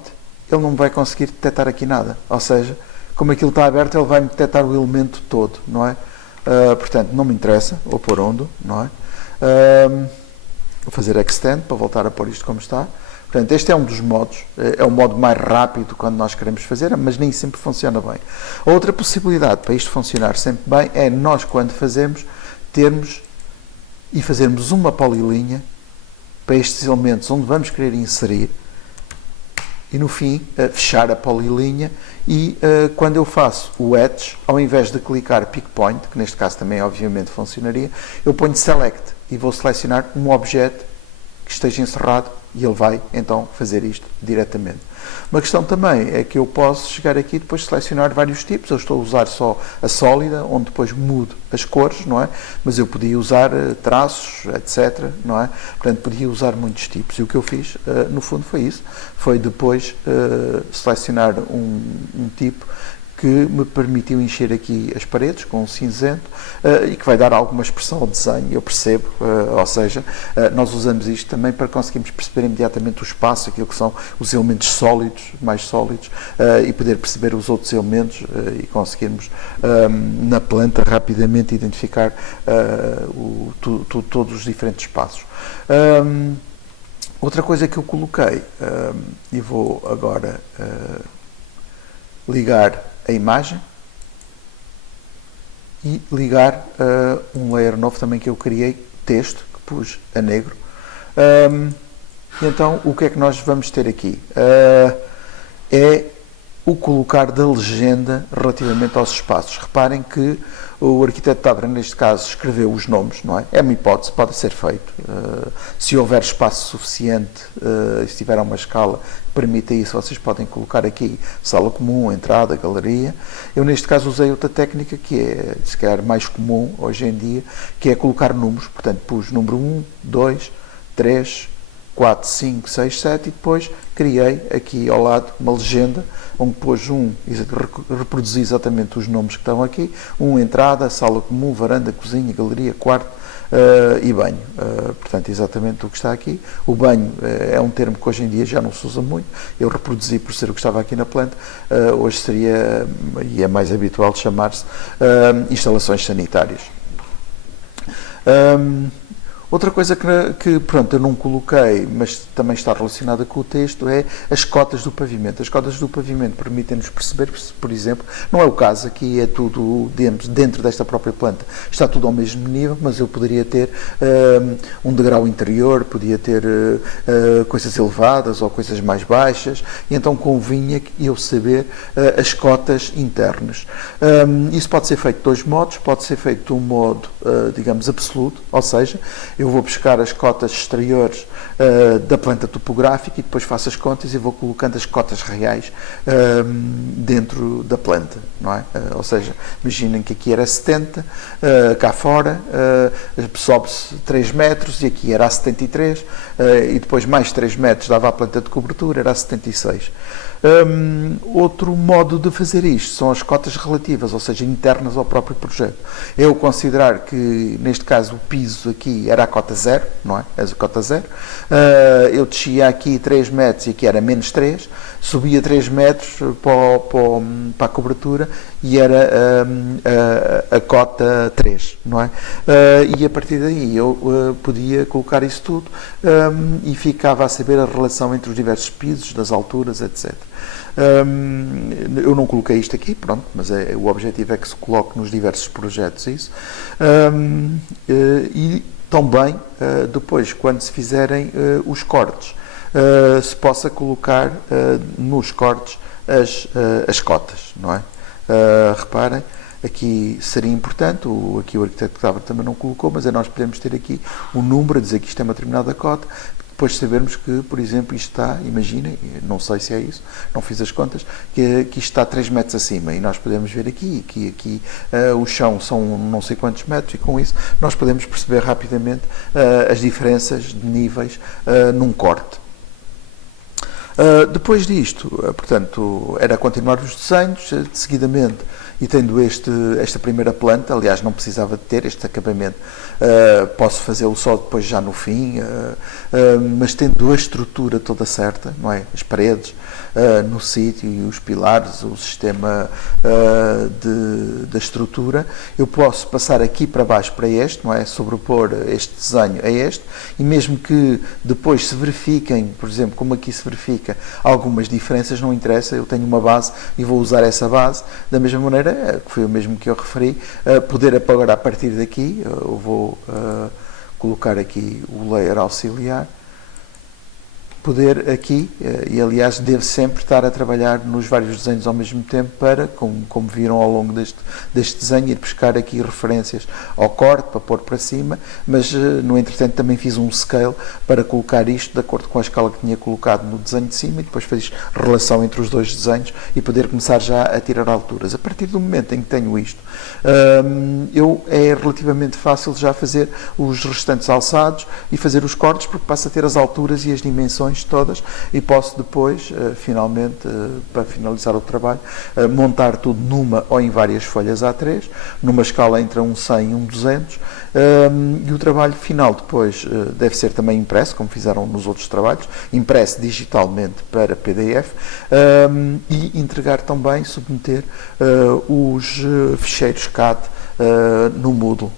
ele não vai conseguir detectar aqui nada. Ou seja, como aquilo está aberto, ele vai-me detectar o elemento todo, não é? Portanto, não me interessa, vou pôr onde, não é? Vou fazer Extend, para voltar a pôr isto como está. Portanto, este é um dos modos, é o modo mais rápido quando nós queremos fazer, mas nem sempre funciona bem. A outra possibilidade para isto funcionar sempre bem é nós, quando fazemos, termos e fazermos uma polilinha para estes elementos onde vamos querer inserir e, no fim, fechar a polilinha e quando eu faço o Edge, ao invés de clicar Pick Point, que neste caso também obviamente funcionaria, eu ponho Select e vou selecionar um objeto que esteja encerrado e ele vai então fazer isto diretamente. Uma questão também é que eu posso chegar aqui e depois selecionar vários tipos. Eu estou a usar só a sólida, onde depois mudo as cores, não é? Mas eu podia usar traços, etc., não é? Portanto, podia usar muitos tipos. E o que eu fiz, no fundo, foi isso. Foi depois selecionar um tipo que me permitiu encher aqui as paredes com um cinzento e que vai dar alguma expressão ao desenho, eu percebo, ou seja, nós usamos isto também para conseguirmos perceber imediatamente o espaço, aquilo que são os elementos sólidos, mais sólidos, e poder perceber os outros elementos e conseguirmos na planta rapidamente identificar todos os diferentes espaços. Outra coisa que eu coloquei, e vou agora ligar a imagem e ligar um layer novo também que eu criei, texto, que pus a negro. E então o que é que nós vamos ter aqui? É o colocar da legenda relativamente aos espaços. Reparem que o arquiteto Távora, neste caso, escreveu os nomes, não é? É uma hipótese, pode ser feito. Se houver espaço suficiente, se tiver uma escala que permita isso, vocês podem colocar aqui sala comum, entrada, galeria. Eu, neste caso, usei outra técnica que é, se calhar, mais comum hoje em dia, que é colocar números. Portanto, pus número 1, 2, 3, 4, 5, 6, 7 e depois criei aqui ao lado uma legenda onde pôs reproduzi exatamente os nomes que estão aqui, entrada, sala comum, varanda, cozinha, galeria, quarto e banho. Portanto, exatamente o que está aqui. O banho é um termo que hoje em dia já não se usa muito, eu reproduzi por ser o que estava aqui na planta, hoje seria, e é mais habitual chamar-se, instalações sanitárias. Outra coisa que pronto, eu não coloquei, mas também está relacionada com o texto, é as cotas do pavimento. As cotas do pavimento permitem-nos perceber, por exemplo, não é o caso, aqui é tudo dentro desta própria planta, está tudo ao mesmo nível, mas eu poderia ter um degrau interior, podia ter coisas elevadas ou coisas mais baixas, e então convinha eu saber as cotas internas. Isso pode ser feito de dois modos, pode ser feito de um modo, digamos, absoluto, ou seja, eu vou buscar as cotas exteriores da planta topográfica e depois faço as contas e vou colocando as cotas reais dentro da planta, não é? Ou seja, imaginem que aqui era 70, cá fora sobe-se 3 metros e aqui era a 73 e depois mais 3 metros dava a planta de cobertura, era a 76. Outro modo de fazer isto são as cotas relativas, ou seja, internas ao próprio projeto. Eu considerar que, neste caso, o piso aqui era a cota 0, não é? A cota 0. Eu descia aqui 3 metros e aqui era menos 3, subia 3 metros para a cobertura e era a cota 3, não é? E a partir daí eu podia colocar isso tudo e ficava a saber a relação entre os diversos pisos, das alturas, etc. Eu não coloquei isto aqui, pronto, mas o objetivo é que se coloque nos diversos projetos isso. E também, depois, quando se fizerem os cortes, se possa colocar nos cortes as cotas, não é? Reparem, aqui seria importante, aqui o arquiteto Távora também não colocou, mas nós podemos ter aqui um número a dizer que isto é uma determinada cota, depois sabermos que, por exemplo, isto está, imaginem, não sei se é isso, não fiz as contas, que isto está 3 metros acima e nós podemos ver aqui que aqui o chão são não sei quantos metros e com isso nós podemos perceber rapidamente as diferenças de níveis num corte. Depois disto, portanto, era continuar os desenhos, seguidamente, e tendo esta primeira planta, aliás, não precisava de ter este acabamento, posso fazê-lo só depois já no fim, mas tendo a estrutura toda certa, não é? As paredes no sítio e os pilares, o sistema da estrutura, eu posso passar aqui para baixo para este, não é? Sobrepor este desenho a este, e mesmo que depois se verifiquem, por exemplo, como aqui se verifica algumas diferenças, não interessa, eu tenho uma base e vou usar essa base, da mesma maneira, que foi o mesmo que eu referi, poder apagar a partir daqui, eu vou colocar aqui o layer auxiliar, poder aqui, e aliás devo sempre estar a trabalhar nos vários desenhos ao mesmo tempo para, como viram ao longo deste desenho, ir buscar aqui referências ao corte para pôr para cima, mas no entretanto também fiz um scale para colocar isto de acordo com a escala que tinha colocado no desenho de cima e depois fiz relação entre os dois desenhos e poder começar já a tirar alturas. A partir do momento em que tenho isto, é relativamente fácil já fazer os restantes alçados e fazer os cortes, porque passo a ter as alturas e as dimensões todas e posso depois, finalmente, para finalizar o trabalho, montar tudo numa ou em várias folhas A3, numa escala entre um 100 e um 200, e o trabalho final depois deve ser também impresso, como fizeram nos outros trabalhos, impresso digitalmente para PDF, e entregar também, submeter os ficheiros CAD no Moodle.